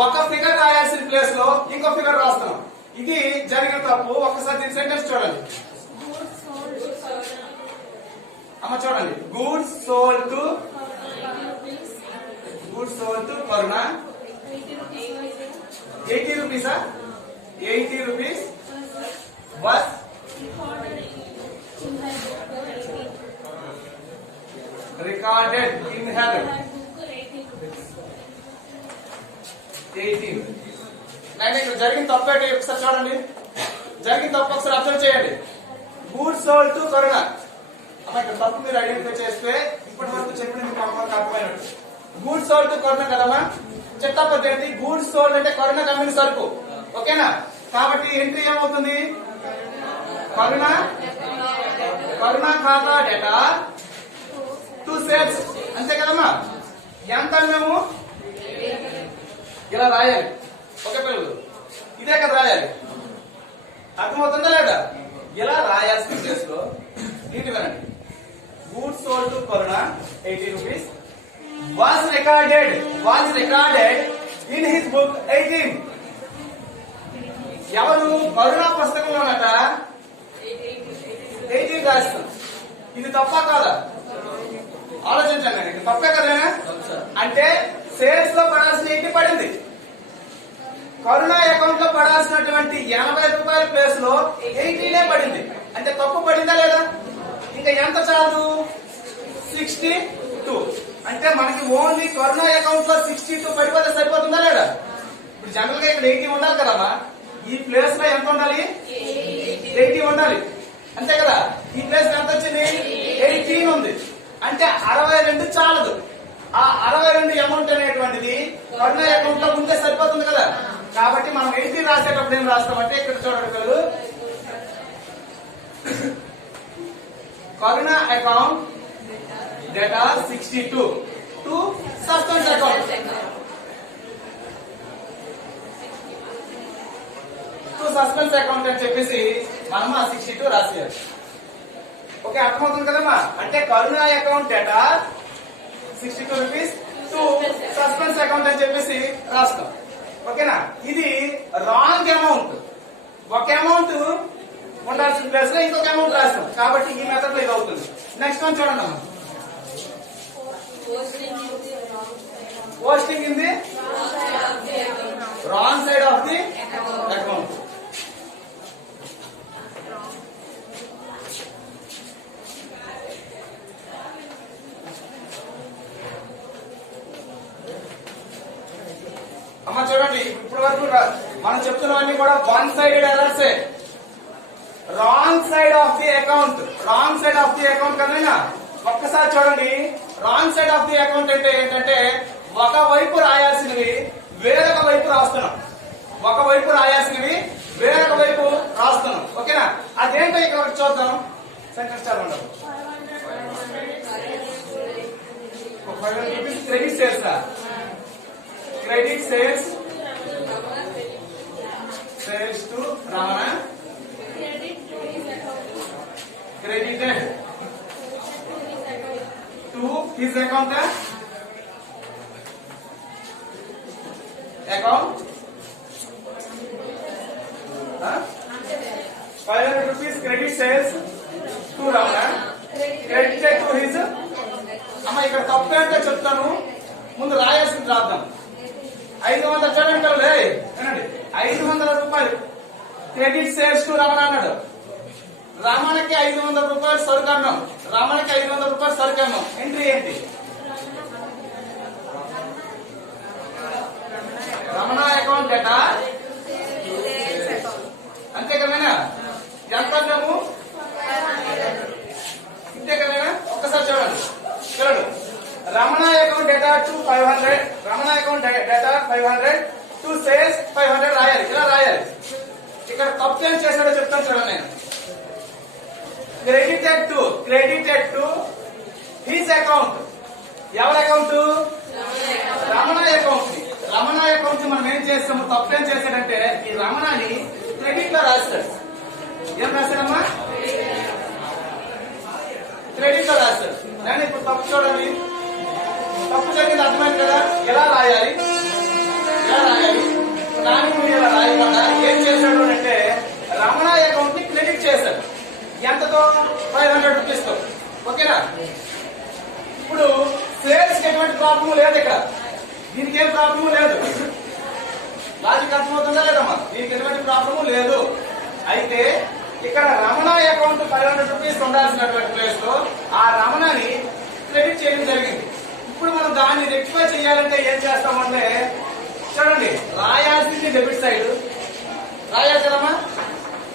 ఒక ఫిగర్ రాయాల్సిన ప్లేస్ లో ఇంకో ఫిగర్ రాస్తున్నాం. ఇది జరిగిన తప్పు. ఒక్కసారి దీని సెంటెన్స్ చూడండి అమ్మ. చూడండి, goods sold to Karuna 80 రూపీసా, 80 rupees was recorded in her 18. ఇక్కడ జరిగిన తప్పు ఏంటి ఒకసారి చూడండి. జరిగిన తప్పు ఒకసారి అబ్జర్వ్ చేయండి. గూడ్స్ సోల్డ్ టు కరుణ. అమ్మ ఇక్కడ తప్పు మీరు ఐడెంటిఫై చేస్తే ఇప్పటి వరకు చెప్పిన మీకు అర్థమైనట్టు. గూడ్స్ సోల్డ్ టు కరుణ కదమ్మా. చెత్త పద్ధతి గూడ్స్ సోల్డ్ అంటే కరుణ కమ్మిన సరుకు. ఓకేనా, కాబట్టి ఎంట్రీ ఏమవుతుంది, కరుణ ఖాతా డేటా టు సేల్స్ అంతే కదమ్మా. ఎంత మేము ఇలా రాయాలి. ఓకే పిల్లలు, ఇదే కదా రాయాలి. అర్థమవుతుందా లేదా? ఇలా రాయాల్సిన ప్లేస్ లో నీటి వినండి. Goods sold to Karuna 80 rupees was recorded in his book 18. ఎవరు కరుణ పుస్తకంలోనట 18 రాస్తాం. ఇది తప్ప కాదా? ఆలోచించండి, ఇది తప్పే కదా. అంటే సేల్స్ లో పడాల్సిన 80 పడింది, కరుణ అకౌంట్ లో పడాల్సినటువంటి 80 రూపాయల ప్లేస్ లో 80 పడింది. అంటే తప్పు పడిందా లేదా? ఇంకా ఎంత చాలు, 62. అంటే మనకి ఓన్లీ కరుణ అకౌంట్ లో 62 పడిపోతే సరిపోతుందా లేదా? ఇప్పుడు జనరల్ గా ఇక్కడ 80 ఉండాలి కదమ్మా. ఈ ప్లేస్ లో ఎంత ఉండాలి, 80 ఉండాలి. అంతే కదా. ఈ ప్లేస్ ఎంత వచ్చింది 18 ఉంది. అంటే 62 చాలదు. ఆ 62 అమౌంట్ అనేటువంటిది కరుణ అకౌంట్ లో ఉంటే సరిపోతుంది కదా. కాబట్టి మనం 18 రాసేటప్పుడు ఏం రాస్తామంటే ఇక్కడ చూడండి పిల్లలు, Karuna account data 62 to suspense account suspense account అని చెప్పేసి మనం ఆ 62 రాసేయాలి. ఓకే, అర్థమవుతుంది కదమ్మా. అంటే Karuna account data 62 rupees to suspense account అని చెప్పేసి రాస్తాం. ఓకేనా. ఇది రాంగ్ అమౌంట్. ఒక అమౌంట్ ఉండాల్సిన ప్లేస్ లో ఇంకొక అమౌంట్ రాస్తాం. కాబట్టి ఈ మెథడ్ లో ఇది అవుతుంది. నెక్స్ట్ వన్ చూడండి అమ్మా. Posting in the wrong side of the account. అమ్మా చూడండి, ఇప్పటి వరకు మనం చెప్తున్నవన్నీ కూడా one sided errors. Wrong side of the account, wrong side of the account కదైనా. ఒక్కసారి చూడండి, wrong side of the account అంటే ఏంటంటే ఒక వైపు రాయాల్సినవి వేరొక వైపు రాస్తున్నాం. ఒక వైపు రాయాల్సినవి వేరొక వైపు రాస్తున్నాం. ఓకేనా. అదేంటో ఇక్కడ చూద్దాం. సెకండ్ స్టార్ ఉండదు. Credit sales, credit sales sales to Ramana, credited to his account, account 500 rupees credit sales to Ramana, credited to his. అమ్మ ఇక్కడ తప్పు ఏంటో చెప్తాను, ముందు రాయాల్సింది రాద్దాం. 500 చూడండి వినండి, 500 రూపాయలు క్రెడిట్ సేల్స్ టు రమణ అన్నాడు. రమణకి 500 రూపాయలు సరుకు అన్నాం. రమణకి 500 రూపాయలు సరుకు అన్నాం. ఎంట్రీ ఏంటి? రమణ అకౌంట్ డేటా అంతే కదైనా. ఎంత అన్నాము? ఇంతే కదైనా. ఒక్కసారి చూడండి చూడండి, Ramana account data to 500, Ramana account data 500 to sales 500 రాయాలి. ఇలా రాయాలి. ఇక్కడ తప్పు ఏం చేశాడో చెప్తాను చూడండి నేను. Credited to his account. ఎవరి account? Ramana account. Ramana account మనం ఏం చేస్తాము, తప్పు ఏం చేశాడంటే ఈ రమణని క్రెడిట్ లో రాస్తాడు. ఏం రాశాడమ్మా? క్రెడిట్ లో రాస్తాడు. నేను ఇప్పుడు తప్పు చూడండి, తప్పు జరిగింది అర్థమైంది కదా. ఎలా రాయాలి, ఎలా రాయాలి. కానీ మీరు ఇలా రాయకుండా ఏం చేశాడు అంటే రమణ అకౌంట్ ని క్రెడిట్ చేశాడు. ఎంతతో? 500 రూపీస్ తో. ఓకేనా. ఇప్పుడు సేల్స్ కి ఎటువంటి ప్రాబ్లం లేదు. ఇక్కడ దీనికి ఏం ప్రాబ్లం లేదు. లాజిక్ అర్థమవుతుందా లేదమ్మా? దీనికి ఎటువంటి ప్రాబ్లం లేదు. అయితే ఇక్కడ రమణ అకౌంట్ 500 రూపీస్ ఉండాల్సినటువంటి ప్లేస్ లో ఆ రమణని క్రెడిట్ చేయడం జరిగింది. ఇప్పుడు మనం దాన్ని రెక్టిఫై చేయాలంటే ఏం చేస్తామంటే చూడండి, రాయాల్సింది డెబిట్ సైడ్ రాయాలి కదమ్మా.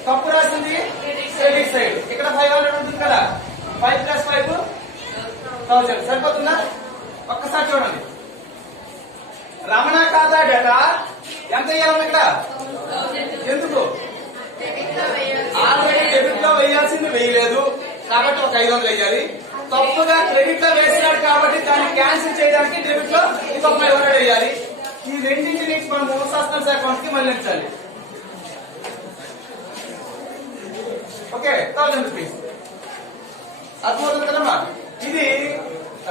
తప్పు రాసింది క్రెడిట్ సైడ్. ఇక్కడ 500 ఉంటుంది కదా, 5 + 5 1000 సరిపోతుందా? ఒక్కసారి చూడండి, రమణ ఖాతా డేటా ఎంత వేయాలన్నా ఇక్కడ? ఎందుకు? ఆల్రెడీ డెబిట్ లో వేయాల్సింది వేయలేదు కాబట్టి ఒక 500 వేయాలి. తప్పుగా క్రెడిట్ లో వేసినాడు కాబట్టి దాన్ని క్యాన్సిల్ చేయడానికి డెబిట్ లో ఇంకొక 500 వేయాలి. ఈ రెండింటిని మనము సస్పెన్స్ అకౌంట్ కి మళ్ళించాలి. Okay, 1000 rupees. అర్థమవుతుంది కదమ్మా. ఇది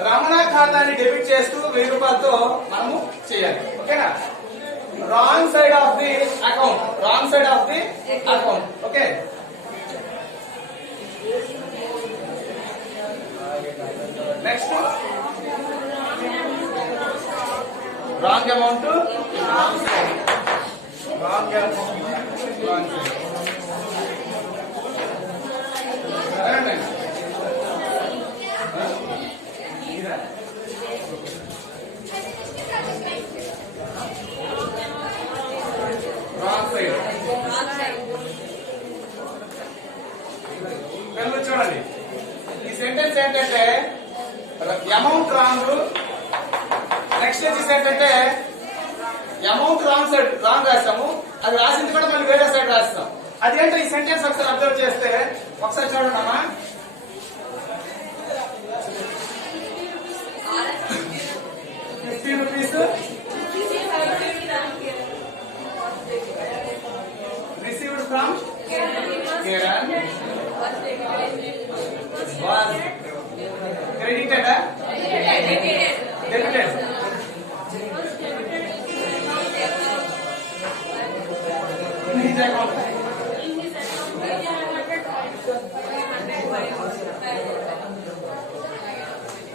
రమణ ఖాతాని డెబిట్ చేస్తూ 1000 రూపాయలతో మనము చేయాలి. ఓకేనా. Wrong side of the account, wrong side of the account. Okay, next wrong amount, wrong side, wrong amount, wrong side. Wrong side. ఏంటంటే అమౌంట్ రాంగ్. నెక్స్ట్ వచ్చేసి ఏంటంటే అమౌంట్ రాంగ్ రాస్తాము. అది రాసింది కూడా మళ్ళీ వేరే సైడ్ రాస్తాం. అదేంటో ఈ సెంటెన్స్ ఒకసారి అబ్జర్వ్ చేస్తే ఒకసారి చూడండి అమ్మా. 50 rupees received from Kiran was credited debited. In his account.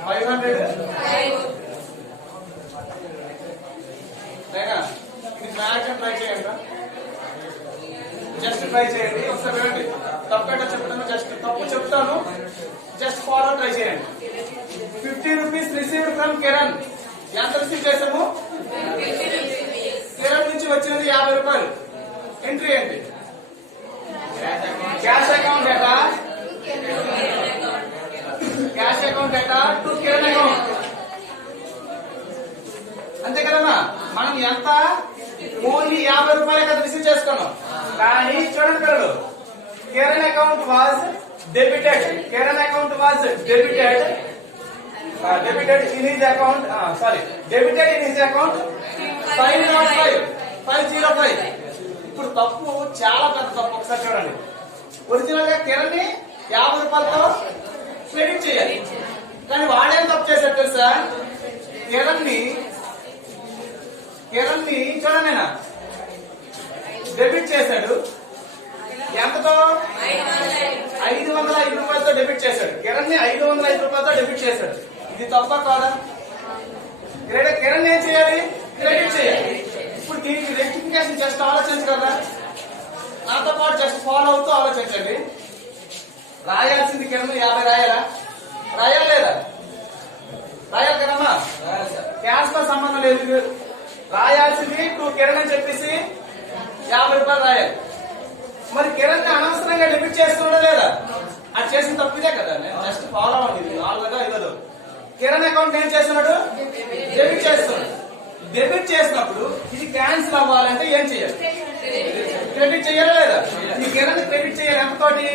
$500 లేనా? ఇది మ్యాచ్ ట్రై చేయండి. జస్ట్ ట్రై చేయండి ఒకసారి. వినండి, తప్పేటో చెప్తాను, జస్ట్ తప్పు చెప్తాను, జస్ట్ ఫాలో ట్రై చేయండి. 50 rupees రిసీవ్డ్ ఫ్రమ్ కిరణ్. ఎంత రిసీవ్ చేసాము? కిరణ్ నుంచి వచ్చినది 50 రూపాయలు. ఎంట్రీ ఏంటి? Cash account data, cash account data to Kiran account. అంతే కదమ్మా. మనం ఎంత ఓన్లీ 50 రూపాయలే కదా రిసీవ్ చేసుకున్నాం. కానీ చూడండి పిల్లలు, Kiran account was debited. Kiran account was debited in his account. Debited in his account 505. ఇప్పుడు తప్పు చాలా పెద్ద తప్పు. ఒకసారి చూడండి. ఒరిజినల్ గా కిరణ్ ని 50 రూపాయలతో క్రెడిట్ చేయాలి. కానీ వాడేం తప్పు చేశాడు తెలుసా? కిరణ్ ని చూడండి డెబిట్ చేశాడు. ఎంతతో? 505 రూపాయలతో డెబిట్ చేశాడు. కిరణ్ ని 505 రూపాయలతో డెబిట్ చేశాడు. ఇది తప్ప కాదా? కిరణ్ ఏం చేయాలి? క్రెడిట్ చేయాలి. ఇప్పుడు దీనికి రెక్టిఫికేషన్ జస్ట్ ఆలోచించు కదా. నాతో పాటు జస్ట్ ఫాలో అవుతూ ఆలోచించండి. రాయాల్సింది కిరణ్ 50 రాయాలా? రాయాలి లేదా? రాయాలి కదమ్మా. క్యాష్ తో సంబంధం లేదు. రాయాల్సింది టూ కిరణ్ అని చెప్పేసి 50 రూపాయలు రాయాలి. మరి కిరణ్ అనవసరంగా డెబిట్ చేస్తున్నాడా లేదా? అది చేసిన తప్పిదే కదా. నేను జస్ట్ ఫాలో అవ్వండి. 4 కిరణ్ అకౌంట్ ఏం చేస్తున్నాడు? డెబిట్ చేస్తున్నాడు. డెబిట్ చేసినప్పుడు ఇది క్యాన్సిల్ అవ్వాలంటే ఏం చేయాలి? క్రెడిట్ చేయాలా లేదా? ఈ కిరణ్ క్రెడిట్ చేయాలి ఎంతతోటి?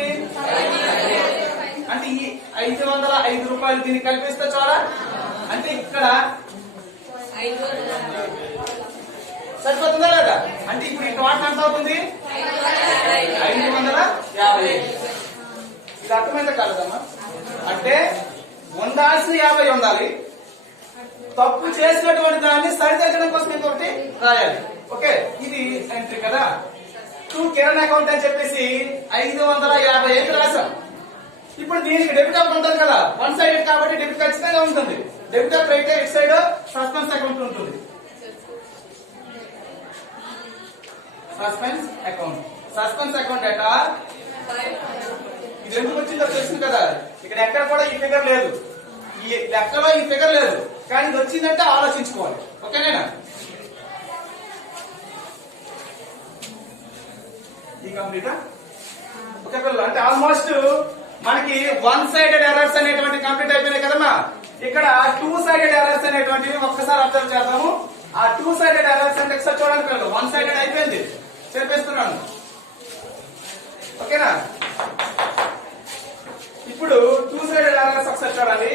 అంటే ఈ 505 రూపాయలు దీనికి కల్పిస్తే చాలా. అంటే ఇక్కడ సరిపోతుందా లేదా? అంటే ఇప్పుడు ఈ టోటల్ ఎంత అవుతుంది? 550. ఇది అర్థమైందా కాలేదమ్మా? అంటే ఉండాల్సిన 50 ఉండాలి. తప్పు చేసినటువంటి దాన్ని సరిదిద్దడం కోసం ఇంకొకటి రాయాలి. ఓకే, ఇది ఎంట్రీ కదా. టూ కిరణ్ అకౌంట్ అని చెప్పేసి 550 రాసాం. ఇప్పుడు దీనికి డెబిట్ అకౌంట్ ఉంటుంది కదా, వన్ సైడెడ్ కాబట్టి డెబిట్ ఖచ్చితంగా ఉంటుంది. డెబిట్ అకౌంట్ అయితే ఇటు సైడ్ సస్పెన్స్ అకౌంట్ ఉంటుంది. సస్పెన్స్ అకౌంట్ డేటా ఇది ఎందుకు వచ్చిందో తెలుసు కదా. ఇక్కడ ఎక్కడ కూడా ఈ ఫిగర్ లేదు, ఈ లెక్కలో ఈ ఫిగర్ లేదు. కానీ ఇది వచ్చిందంటే ఆలోచించుకోవాలి. ఓకేనా? ఈ కంప్లీట్ ఓకే పిల్లలు. అంటే ఆల్మోస్ట్ మనకి వన్ సైడెడ్ ఎర్రర్స్ అనేటువంటి కంప్లీట్ అయిపోయినాయి కదమ్మా. ఇక్కడ టూ సైడెడ్ ఎర్రర్స్ అనేటువంటివి ఒక్కసారి అబ్జర్వ్ చేద్దాము. ఆ టూ సైడెడ్ ఎర్రర్స్ అంటే ఒకసారి చూడండి పిల్లలు. వన్ సైడెడ్ అయిపోయింది, చెప్పేస్తున్నాను. ఓకేనా? ఇప్పుడు టూ సైడెడ్ ఎర్రర్స్ ఒకసారి చూడాలి.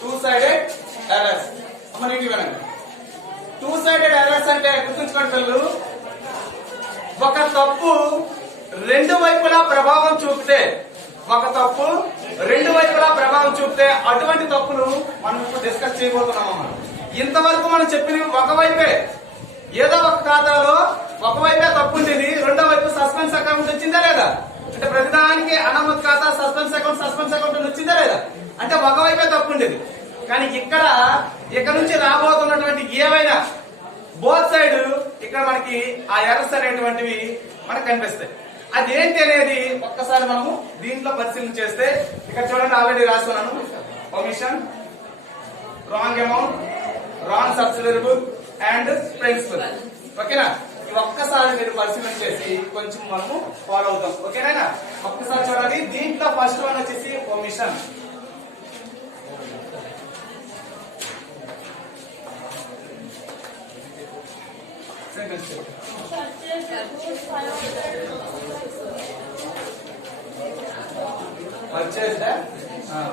టూ సైడెడ్ ఎర్రర్స్ అమ్మ నీటి వినండి. టూ సైడెడ్ ఎర్రర్స్ అంటే గుర్తుంచుకోండి పిల్లలు, ఒక తప్పు రెండు వైపులా ప్రభావం చూపితే, అటువంటి తప్పులు మనం ఇప్పుడు డిస్కస్ చేయబోతున్నామమ్మా. ఇంతవరకు మనం చెప్పింది ఒకవైపే, ఏదో ఒక ఖాతాలో ఒకవైపే తప్పు ఉంటుంది, రెండో వైపు సస్పెన్స్ అకౌంట్ వచ్చిందా లేదా? అంటే ప్రతిదానికి అనామత్ ఖాతా సస్పెన్స్ అకౌంట్ వచ్చిందా లేదా? అంటే ఒకవైపే తప్పు ఉండేది. కానీ ఇక్కడ నుంచి రాబోతున్నటువంటి ఏవైనా బోత్ సైడ్ ఇక్కడ మనకి ఆ ఎర్రర్స్ అనేటువంటివి మనకు కనిపిస్తాయి. అదేంటి అనేది ఒక్కసారి మనము దీంట్లో పరిశీలన చేస్తే, ఇక్కడ చూడండి ఆల్రెడీ రాస్తున్నాను. Omission, wrong amount, wrong subsidiary book and principal. ఓకేనా? ఒక్కసారి మీరు పరిశీలన చేసి కొంచెం మనము ఫాలో అవుతాం. ఓకేనా? ఒక్కసారి చూడండి. దీంట్లో ఫస్ట్ వన్ వచ్చేసి omission.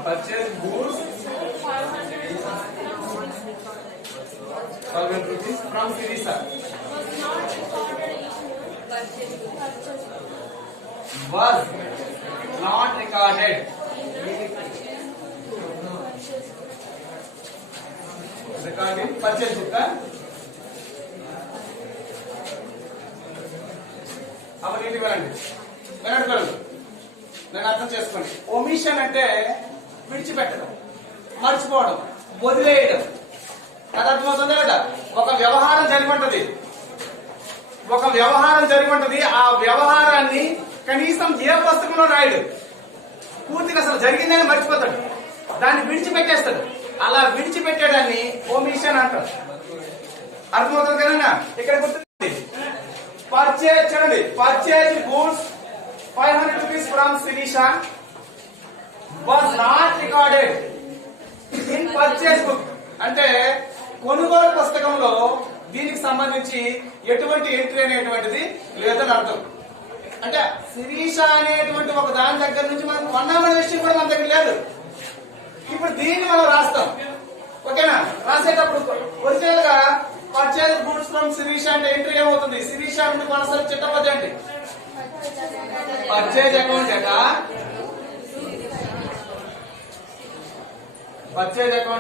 Purchase goods 500 rupees from Sirisa. Was not recorded. Recorded purchase book. अब नीति వినండి. నేను అర్థం చేసుకోండి. ఒమిషన్ అంటే విడిచిపెట్టడం, మర్చిపోవడం, వదిలేయడం. అది అర్థమవుతుంది కదా? ఒక వ్యవహారం జరిగి ఉంటది. ఆ వ్యవహారాన్ని కనీసం ఏ పుస్తకంలో రాయడు. పూర్తిగా అసలు జరిగిందని మర్చిపోతాడు, దాన్ని విడిచిపెట్టేస్తాడు. అలా విడిచిపెట్టేదాన్ని ఒమిషన్ అంటారు. అర్థమవుతుంది కదా? ఇక్కడ గుర్తుంది. పర్చేజ్ చూడండి. Purchase goods 500 rupees from Sirisha was not recorded in purchase book. అంటే కొనుగోలు పుస్తకంలో దీనికి సంబంధించి ఎటువంటి ఎంట్రీ అనేటువంటిది లేదని అర్థం. అంటే శిరీష అనేటువంటి ఒక దాని దగ్గర నుంచి మనం కొన్నామనే విషయం కూడా మన దగ్గర లేదు. ఇప్పుడు దీన్ని మనం రాస్తాం. ఓకేనా? రాసేటప్పుడు ఒరిజినల్ గా పర్చేజ్ గూడ్స్ ఫ్రమ్ శిరీష అంటే ఎంట్రీ ఏమవుతుంది? శిరీష నుండి కొనసాగి చిట్టపద్ది అండి. Purchase account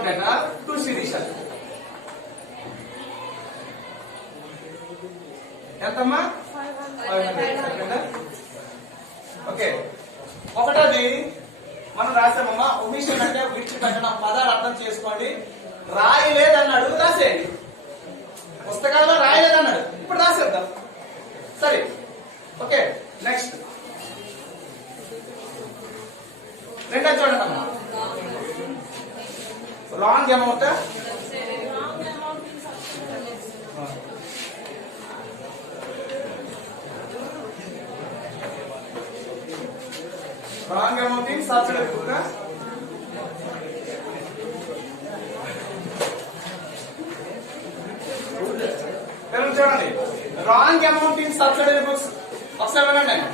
data to Shirisha. ఎంతమ్మా? 500. ఓకే. ఒకటోది మనం రాసామమ్మా. ఒమిషన్ అంటే విడిచిపెట్టడం. పదాలు అర్థం చేసుకోండి. రాయలేదన్నాడు, రాసేయండి. పుస్తకాల్లో రాయలేదన్నాడు, ఇప్పుడు రాసేద్దాం. సరే. ఓకే. నెక్స్ట్ రెండో చూడండి అమ్మా. Wrong amount. Wrong amount in subsidiary book. చూడండి. Wrong amount in subsidiary books. ఒకసారి వినండి.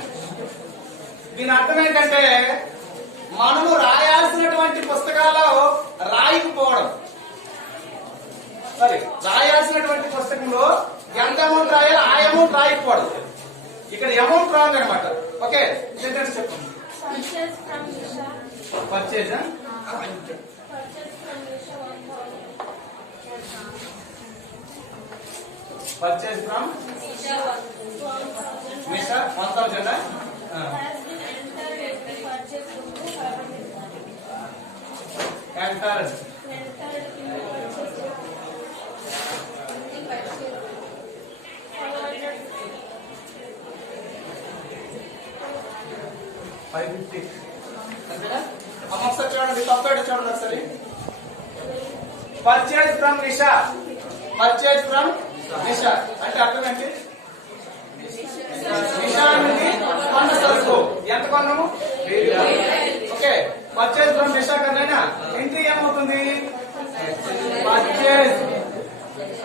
దీని అర్థం ఏంటంటే మనము రాయాల్సినటువంటి పుస్తకాల్లో రాయకపోవడం. సరే, రాయాల్సినటువంటి పుస్తకంలో ఎంత అమౌంట్ రాయాలో ఆ అమౌంట్ రాయకపోవడం. ఇక్కడ అమౌంట్ రాంగ్ అనమాట. ఓకే, సెంటెన్స్ చెప్పండి. Purchase purchase from Nisha 1000. Entered. 550. అంతేనా? ఒకసారి చూడండి. తప్పేట చూడండి ఒకసారి. Purchase from Nisha. Purchase from Nisha అంటే అర్థం ఏంటి? నిషా నుండి కొన్న సరుకు ఎంత కొన్నాము? 1000. ఓకే. పర్చేజ్ ఫ్రమ్ నిషా కన్నా ఎంట్రీ ఏమవుతుంది? పర్చేజ్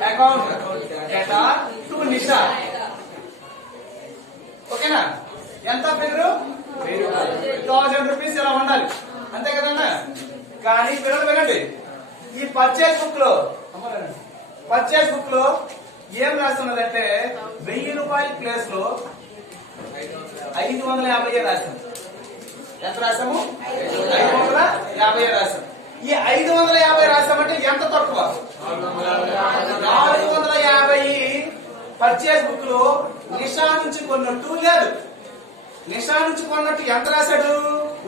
అకౌంట్ డేటా టు నిషా. ఓకేనా? ఎంత ఫిగరు? 1000 రూపీస్ ఇలా ఉండాలి. అంతే కదన్నా? కానీ పిల్లలు వినండి. ఈ పర్చేజ్ బుక్ లో ఏం రాస్తున్నదంటే 1000 రూపాయల ప్లేస్ లో 550 రాసాం. ఎంత రాసాము? 550 రాసాం. ఈ 550 రాసామంటే ఎంత తక్కువ? 450 పర్చేజ్ బుక్ లో నిషా నుంచి కొన్నట్టు లేదు. నిషా నుంచి కొన్నట్టు ఎంత రాశాడు?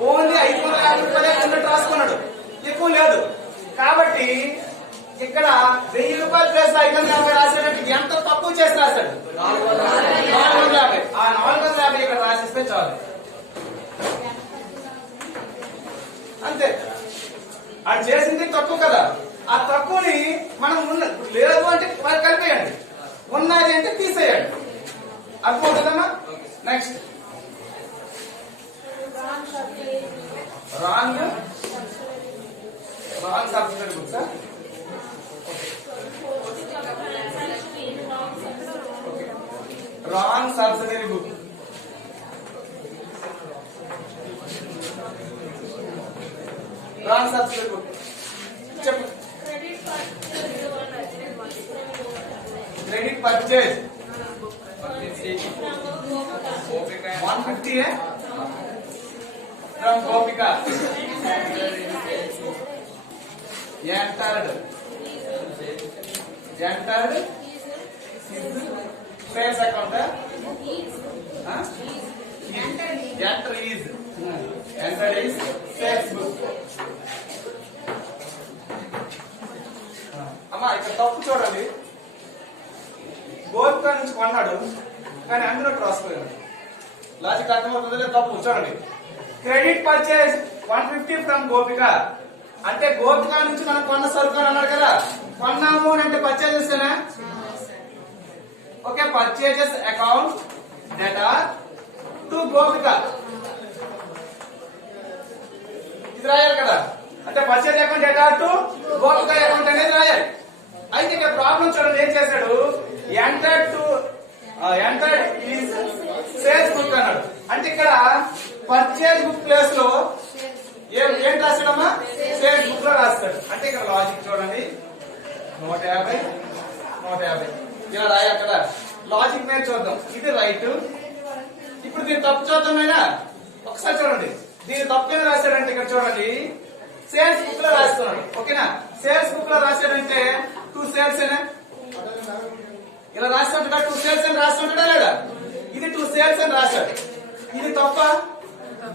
ఓన్లీ 550 రూపాయలే కొన్నట్టు రాసుకున్నాడు, ఎక్కువ లేదు. కాబట్టి ఇక్కడ 1000 రూపాయల ప్లేస్ 550 రాసేటట్టు ఎంత తక్కువ చేసి రాశాడు? 450. ఆ 450 ఇక్కడ రాసిస్తే చాలు. అంతే. అది చేసింది తక్కువ కదా, ఆ తక్కువని మనం లేదు అంటే కలిపేయండి, ఉన్నది అంటే తీసేయండి. అర్థమవుతుందమ్మా? Next wrong subsidiary books. Wrong subsidiary book. Wrong subsidiary book చెప్పు. Credit purchase 150 from Gopika. Entered sales account. Entered is sales book. అమ్మా ఇక్కడ తప్పు చూడండి. గోపిక నుంచి కొన్నాడు కానీ అందులో రాసుకోలేదు. లాజిక్ అర్థమవుతుంది లేదా? తప్పు చూడండి. క్రెడిట్ పర్చేజ్ 150 ఫ్రమ్ గోపిక అంటే గోపిక నుంచి మనం కొన్న సరుకు అని అన్నాడు కదా. కొన్నాము అంటే purchases okay. Purchases account data to గోపిక ఇది రాయాలి కదా. అంటే purchase account data to Gopika account అనేది రాయాలి. అయితే ఇక్కడ ప్రాబ్లం చూడండి, ఏం చేశాడు? ఎంటర్డ్ ఈజ్ సేల్స్ బుక్ అన్నాడు. అంటే ఇక్కడ పర్చేజ్ బుక్ ప్లేస్ లో ఏం రాస్తాడమ్మా? సేల్స్ బుక్ లో రాస్తాడు. అంటే ఇక్కడ లాజిక్ చూడండి, 150 ఇలా రాయి. అక్కడ లాజిక్ మీద చూద్దాం. ఇది రైట్. ఇప్పుడు దీన్ని తప్పు చూద్దామైనా ఒకసారి చూడండి. దీన్ని తప్పు మీద రాశాడంటే ఇక్కడ చూడండి, సేల్స్ బుక్ లో రాస్తున్నాడు. ఓకేనా? సేల్స్ బుక్ లో రాశాడంటే 2 సేల్స్ ఏనా? ఇలా రాస్తుంటా 2 సేల్స్ అని రాస్తుంటాడా లేదా? ఇది 2 సేల్స్ అని రాశాడు. ఇది తప్ప.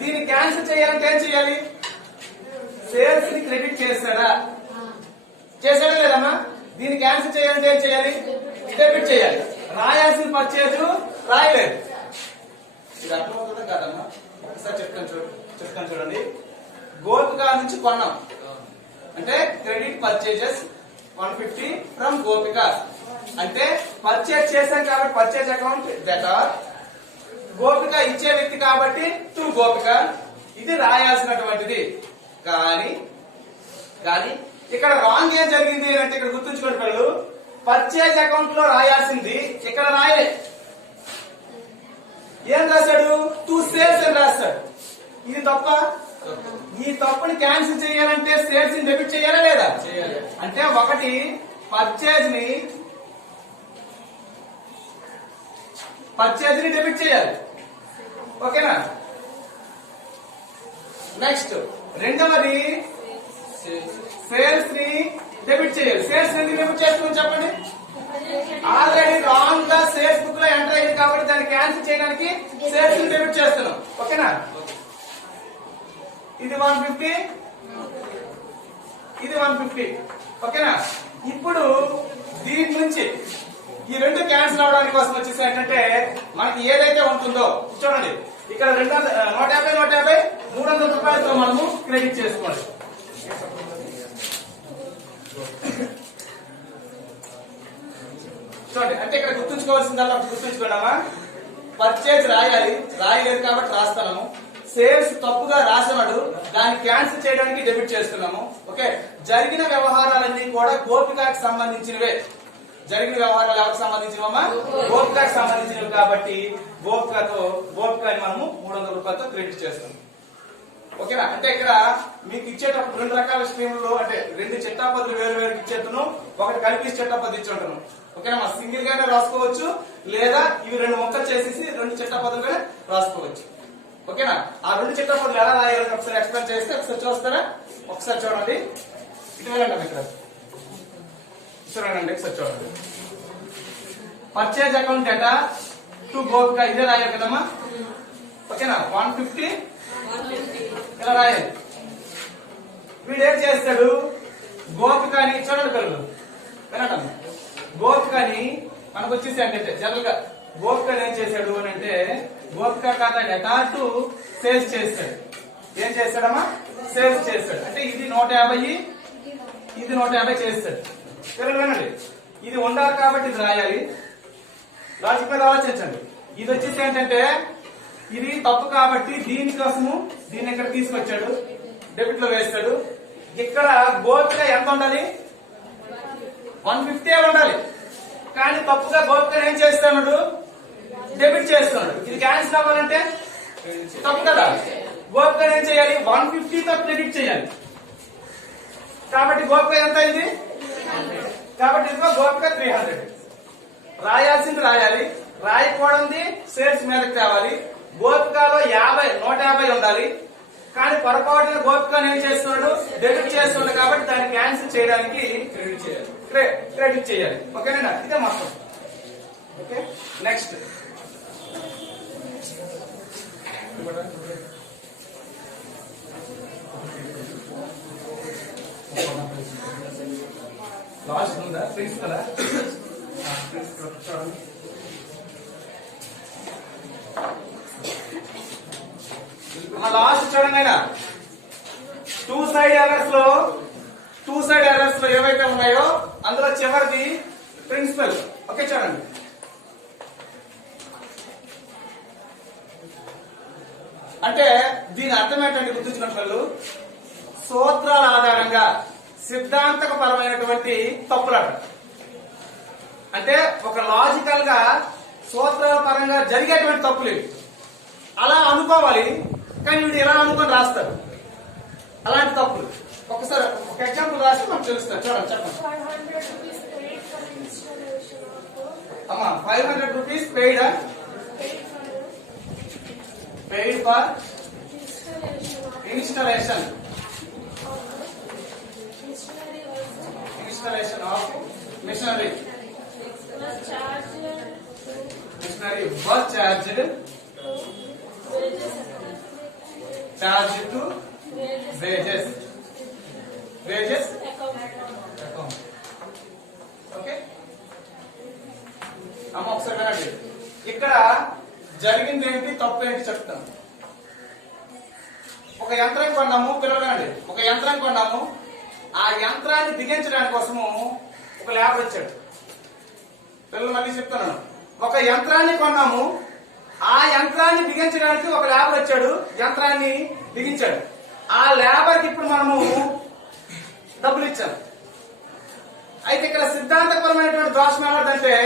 దీన్ని క్యాన్సిల్ చేయాలంటే ఏం చేయాలి? సేల్స్ ని క్రెడిట్ చేశాడా లేదమ్మా? దీన్ని క్యాన్సిల్ చేయాలంటే ఏం చేయాలి? డెబిట్ చేయాలి. రాయాల్సిన పర్చేజ్ రాయలేదు. ఇది అర్థమవుతుందా కాదమ్మా? ఒకసారి చెప్తాను చూడండి. గోపిక నుంచి కొన్నాం అంటే క్రెడిట్ పర్చేజెస్ 150 ఫ్రమ్ గోపిక అంటే పర్చేజ్ చేశాం కాబట్టి పర్చేజ్ అకౌంట్ డేటా. గోపిక ఇచ్చే వ్యక్తి కాబట్టి టు గోపిక. ఇది రాయాల్సినటువంటిది. కానీ ఇక్కడ రాంగ్ ఏం జరిగింది అంటే ఇక్కడ గుర్తుంచుకోండి పిల్లలు, పర్చేజ్ అకౌంట్ లో రాయాల్సింది ఇక్కడ రాయలే. ఏం రాశాడు? 2 సేల్స్ అని రాస్తాడు. ఇది తప్ప. ఈ తప్పుని క్యాన్సిల్ చేయాలంటే సేల్స్ ని డెబిట్ చేయాలా లేదా? అంటే ఒకటి పర్చేజ్ ని డెబిట్ చేయాలి. ఓకేనా? నెక్స్ట్ రెండవది సేల్స్ ని డెబిట్ చేయాలి. సేల్స్ ని డెబిట్ చేస్తున్నాం చెప్పండి. ఆల్రెడీ రాంగ్ గా సేల్స్ బుక్ లో ఎంటర్ అయింది కాబట్టి దాన్ని క్యాన్సిల్ చేయడానికి సేల్స్ ని డెబిట్ చేస్తున్నాం. ఓకేనా? ఇది 150, ఇది 150. ఓకేనా? ఇప్పుడు దీని నుంచి ఈ రెండు క్యాన్సిల్ అవడానికి కోసం వచ్చేసి ఏంటంటే మనకి ఏదైతే ఉంటుందో చూడండి, ఇక్కడ 150 300 రూపాయలతో మనము క్రెడిట్ చేసుకోండి. చూడండి, అంటే ఇక్కడ గుర్తుంచుకోవాల్సిందల్లా గుర్తుంచుకున్నామా? పర్చేజ్ రాయలేదు కాబట్టి రాస్తున్నాము. సేల్స్ తప్పుగా రాసినాడు, దాన్ని క్యాన్సిల్ చేయడానికి డెబిట్ చేస్తున్నాము. ఓకే, జరిగిన వ్యవహారాలన్నీ కూడా గోపికకి సంబంధించినవే. జరిగిన వ్యవహారాలు ఎవరికి సంబంధించినవమ్మా? గోపికకి సంబంధించినవి కాబట్టి గోపికని మనము 300 రూపాయలతో క్రెడిట్ చేస్తున్నాం. ఓకేనా? అంటే ఇక్కడ మీకు ఇచ్చేటప్పుడు 2 రకాల స్కీములు, అంటే 2 చిట్టాపద్దులు వేరు ఇచ్చేస్తున్నాం, ఒకటి కలిపి చిట్టాపద్దు ఇచ్చేంటున్నాం. ఓకేనా? సింగిల్ గానే రాసుకోవచ్చు, లేదా ఇవి 2 ముక్కలు చేసేసి 2 చిట్టాపద్దులుగానే రాసుకోవచ్చు. ఓకేనా? ఆ 2 చిట్టాపద్దులు ఎలా రాయాలని ఒకసారి ఎక్స్ప్లెయిన్ చేస్తే ఒకసారి చూస్తారా? ఒకసారి చూడండి, ఇటు వెళ్ళండి. ఇక్కడ చూడండి, ఒకసారి చూడండి. పర్చేజ్ అకౌంట్ డేటా టు గోపిక ఇదే రాయాలి కదమ్మా? ఓకేనా? 150 ఇలా రాయాలి. వీడేం చేస్తాడు? గోపికని చూడండి పిల్లలు, వినటం. గోపికని మనకు వచ్చేసి అంటే జనరల్ గా గోపికని ఏం చేశాడు అని అంటే గోపిక ఖాతా డేటా టు సేల్స్ చేస్తాడు. ఏం చేస్తాడమ్మా? సేల్స్ చేస్తాడు. అంటే ఇది 150, ఇది 150 చేస్తాడు. వినండి, ఇది ఉండాలి కాబట్టి ఇది రాయాలి. లాజిక్ మీద ఆలోచించండి. ఇది వచ్చేసి ఏంటంటే ఇది తప్పు కాబట్టి దీనికోసము దీన్ని ఇక్కడ తీసుకొచ్చాడు, డెబిట్ లో వేస్తాడు. ఇక్కడ గోపిక ఎంత ఉండాలి? 150 ఉండాలి. కానీ తప్పుగా గోపిక ఏం చేస్తున్నాడు? డెబిట్ చేస్తున్నాడు. ఇది క్యాన్సిల్ అవ్వాలంటే తప్పు కదా. గోపిక ఏం చేయాలి? 150తో క్రెడిట్ చేయాలి. కాబట్టి గోపిక ఎంత అయింది? కాబట్టి ఇదిగో గోపిక 300. రాయాల్సింది రాయాలి, రాయకూడదు సేల్స్ మీదకి తేవాలి. గోపికలో 150 ఉండాలి. కానీ పొరపాటున గోపికను ఏం చేస్తున్నాడు? డెబిట్ చేస్తున్నాడు. కాబట్టి దాన్ని క్యాన్సిల్ చేయడానికి క్రెడిట్ చేయాలి. ఓకేనా? ఇదే మొత్తం. ఓకే, నెక్స్ట్ లాస్ట్ ఉందా? ప్రిన్సిపల్ లాస్ట్ చూడండి అయినా టూ సైడ్ ఎర్రర్స్ లో ఏవైతే ఉన్నాయో అందులో చివరిది ప్రిన్సిపల్. ఓకే చూడండి, అంటే దీని అర్థం ఏంటంటే గుర్తుంచుకున్న సూత్రాల ఆధారంగా సిద్ధాంతక పరమైనటువంటి తప్పులట. అంటే ఒక లాజికల్ గా సూత్రాల పరంగా జరిగేటువంటి తప్పులు అలా అనుకోవాలి, కానీ వీడు ఎలా అనుకొని రాస్తాడు అలాంటి తప్పులు. ఒకసారి ఒక ఎగ్జాంపుల్ రాసి మనకు తెలుస్తుంది. చూడండి, చెప్పండి అమ్మా. 500 rupees paid for installation of machinery was charged to wages account. Okay అమ్మ ఒకసారి వినండి. ఇక్కడ జరిగింది ఏంటి, తప్పు ఏంటి చెప్తాను. ఒక యంత్రం కొన్నాము, పిల్లలండి, ఒక యంత్రం కొన్నాము. ఆ యంత్రాన్ని బిగించడానికి కోసము ఒక లేబర్ వచ్చాడు. పిల్లలు మళ్ళీ చెప్తున్నాను, ఒక యంత్రాన్ని కొన్నాము. ఆ యంత్రాన్ని బిగించడానికి ఒక లేబర్ వచ్చాడు, యంత్రాన్ని బిగించాడు. ఆ లేబర్ కి ఇప్పుడు మనము డబ్బులు ఇచ్చాము. అయితే ఇక్కడ సిద్ధాంతపరమైనటువంటి దోషం ఏమంటే,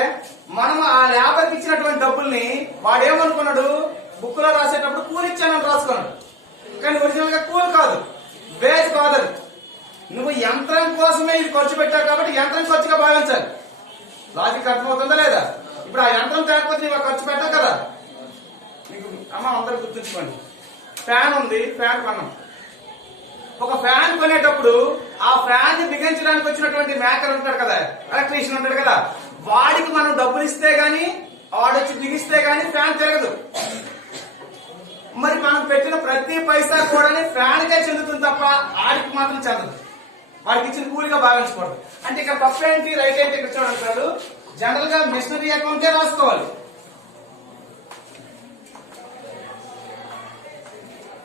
మనం ఆ లేబర్ కి ఇచ్చినటువంటి డబ్బుల్ని వాడేమనుకున్నాడు, బుక్ లో రాసేటప్పుడు కూలి ఇచ్చానని రాసుకున్నాడు. కానీ ఒరిజినల్ గా కూలి కాదు, వేజ్ కాదు. నువ్వు యంత్రం కోసమే ఇది ఖర్చు పెట్టావు కాబట్టి యంత్రం ఖర్చుగా భావించాలి. లాజిక్ అర్థమవుతుందా లేదా? ఇప్పుడు ఆ యంత్రం తేకపోతే నువ్వు ఖర్చు పెట్టావు కదా. మీకు అమ్మ అందరూ గుర్తుంచుకోండి, ఫ్యాన్ ఉంది, ఫ్యాన్ కొన్నాం. ఒక ఫ్యాన్ కొనేటప్పుడు ఆ ఫ్యాన్ ని బిగించడానికి వచ్చినటువంటి మేకర్ ఉంటాడు కదా, ఎలక్ట్రీషియన్ ఉంటాడు కదా, వాడికి మనం డబ్బులు ఇస్తే గాని, వాడొచ్చి బిగిస్తే గాని ఫ్యాన్ తిరగదు. మరి మనం పెట్టిన ప్రతి పైసా కూడా ఫ్యాన్ కే చెందుతుంది తప్ప ఆడికి మాత్రం చెందదు. వాడికి ఇచ్చిన కూలిగా భావించకూడదు. అంటే ఇక్కడ తప్పు ఏంటి, రైట్ ఏంటి ఇక్కడ చూడండి. జనరల్ గా మిషనరీ అకౌంటే రాసుకోవాలి.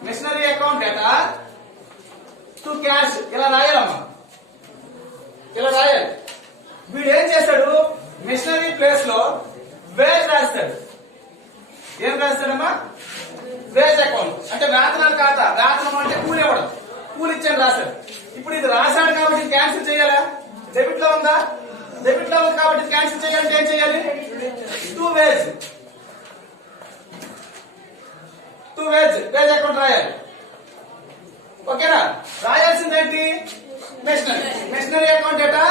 Machinery account data to cash ఇలా రాయాలమ్మా, ఇలా రాయాలి. వీడు ఏం చేస్తాడు, మిషనరీ ప్లేస్ లో వేజ్ రాస్తాడు. ఏం రాస్తాడమ్మా? వేజ్ అకౌంట్ అంటే వేతనాలు ఖాతా. వేతనం అంటే కూలి ఇవ్వడం, కూలి ఇచ్చాను రాశాడు. ఇప్పుడు ఇది రాశాడు కాబట్టి క్యాన్సిల్ చేయాలా? డెబిట్ లో ఉందా? డెబిట్ లో ఉంది కాబట్టి క్యాన్సిల్ చేయాలంటే ఏం చేయాలి? టు వేజ్ వేజ్ అకౌంట్ రాయాలి. ఓకేనా? రాయాల్సింది ఏంటి? Machinery account data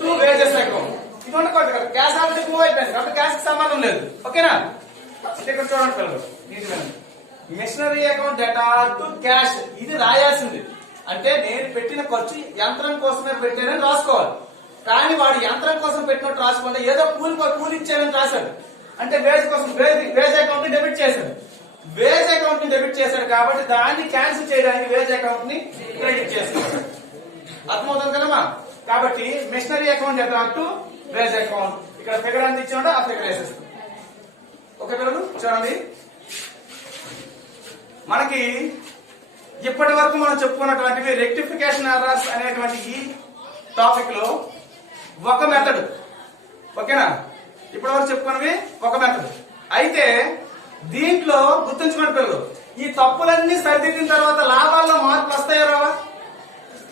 to wages account. ఇది ఉండకూడదు కదా, క్యాష్ ఆల్రెడీ మూవ్ అయిపోయింది కాబట్టి క్యాష్ కి సంబంధం లేదు. ఓకేనా? ఇక్కడ చూడండి పిల్లలు, machinery account data to cash ఇది రాయాల్సింది. అంటే నేను పెట్టిన ఖర్చు యంత్రం కోసమే పెట్టానని రాసుకోవాలి. కానీ వాడు యంత్రం కోసం పెట్టినట్టు రాసుకుంటే ఏదో కూలి ఇచ్చానని రాశాడు. అంటే వేజ్ కోసం వేజ్ అకౌంట్ ని డెబిట్ చేశాడు. వేజ్ అకౌంట్ ని డెబిట్ చేశాడు కాబట్టి దాన్ని క్యాన్సిల్ చేయడానికి వేజ్ అకౌంట్ ని క్రెడిట్ చేస్తున్నాడు. అర్థమవుతుంది కదమ్మా? కాబట్టి machinery account data to wage account. ఇక్కడ ఫిగర్ ఎంత ఇచ్చాడో ఆ ఫిగర్ వేసేస్తాం. ఓకే పిల్లలు చూడండి, మనకి ఇప్పటి వరకు మనం చెప్పుకున్నటువంటివి రెక్టిఫికేషన్ ఎర్రర్స్ అనేటువంటి టాపిక్ లో ఒక మెథడ్, ఓకేనా? ఇప్పటి వరకు చెప్పుకున్నవి ఒక మెథడ్. అయితే దీంట్లో గుర్తుంచుకోండి పిల్లలు, ఈ తప్పులన్నీ సరిదిద్దిన తర్వాత లాభాల్లో మార్పు వస్తాయో రావా?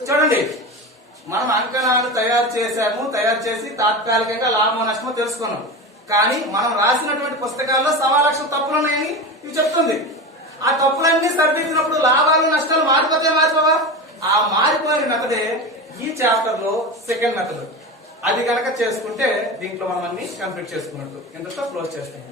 చూడండి, మనం అంకణాలు తయారు చేసి తాత్కాలికంగా లాభమో నష్టమో తెలుసుకున్నాం. కానీ మనం రాసినటువంటి పుస్తకాల్లో 1,000,000 తప్పులు ఉన్నాయని ఇవి చెప్తుంది. ఆ తప్పులన్నీ సరిదిద్దినప్పుడు లాభాలు నష్టాలు మారిపోవా? ఆ మారిపోయిన మెథడే ఈ చాప్టర్ లో సెకండ్ మెథడ్. అది కనుక చేసుకుంటే దీంట్లో మనం అన్ని కంప్లీట్ చేసుకున్నట్టు. ఇంతతో క్లోజ్ చేస్తాం.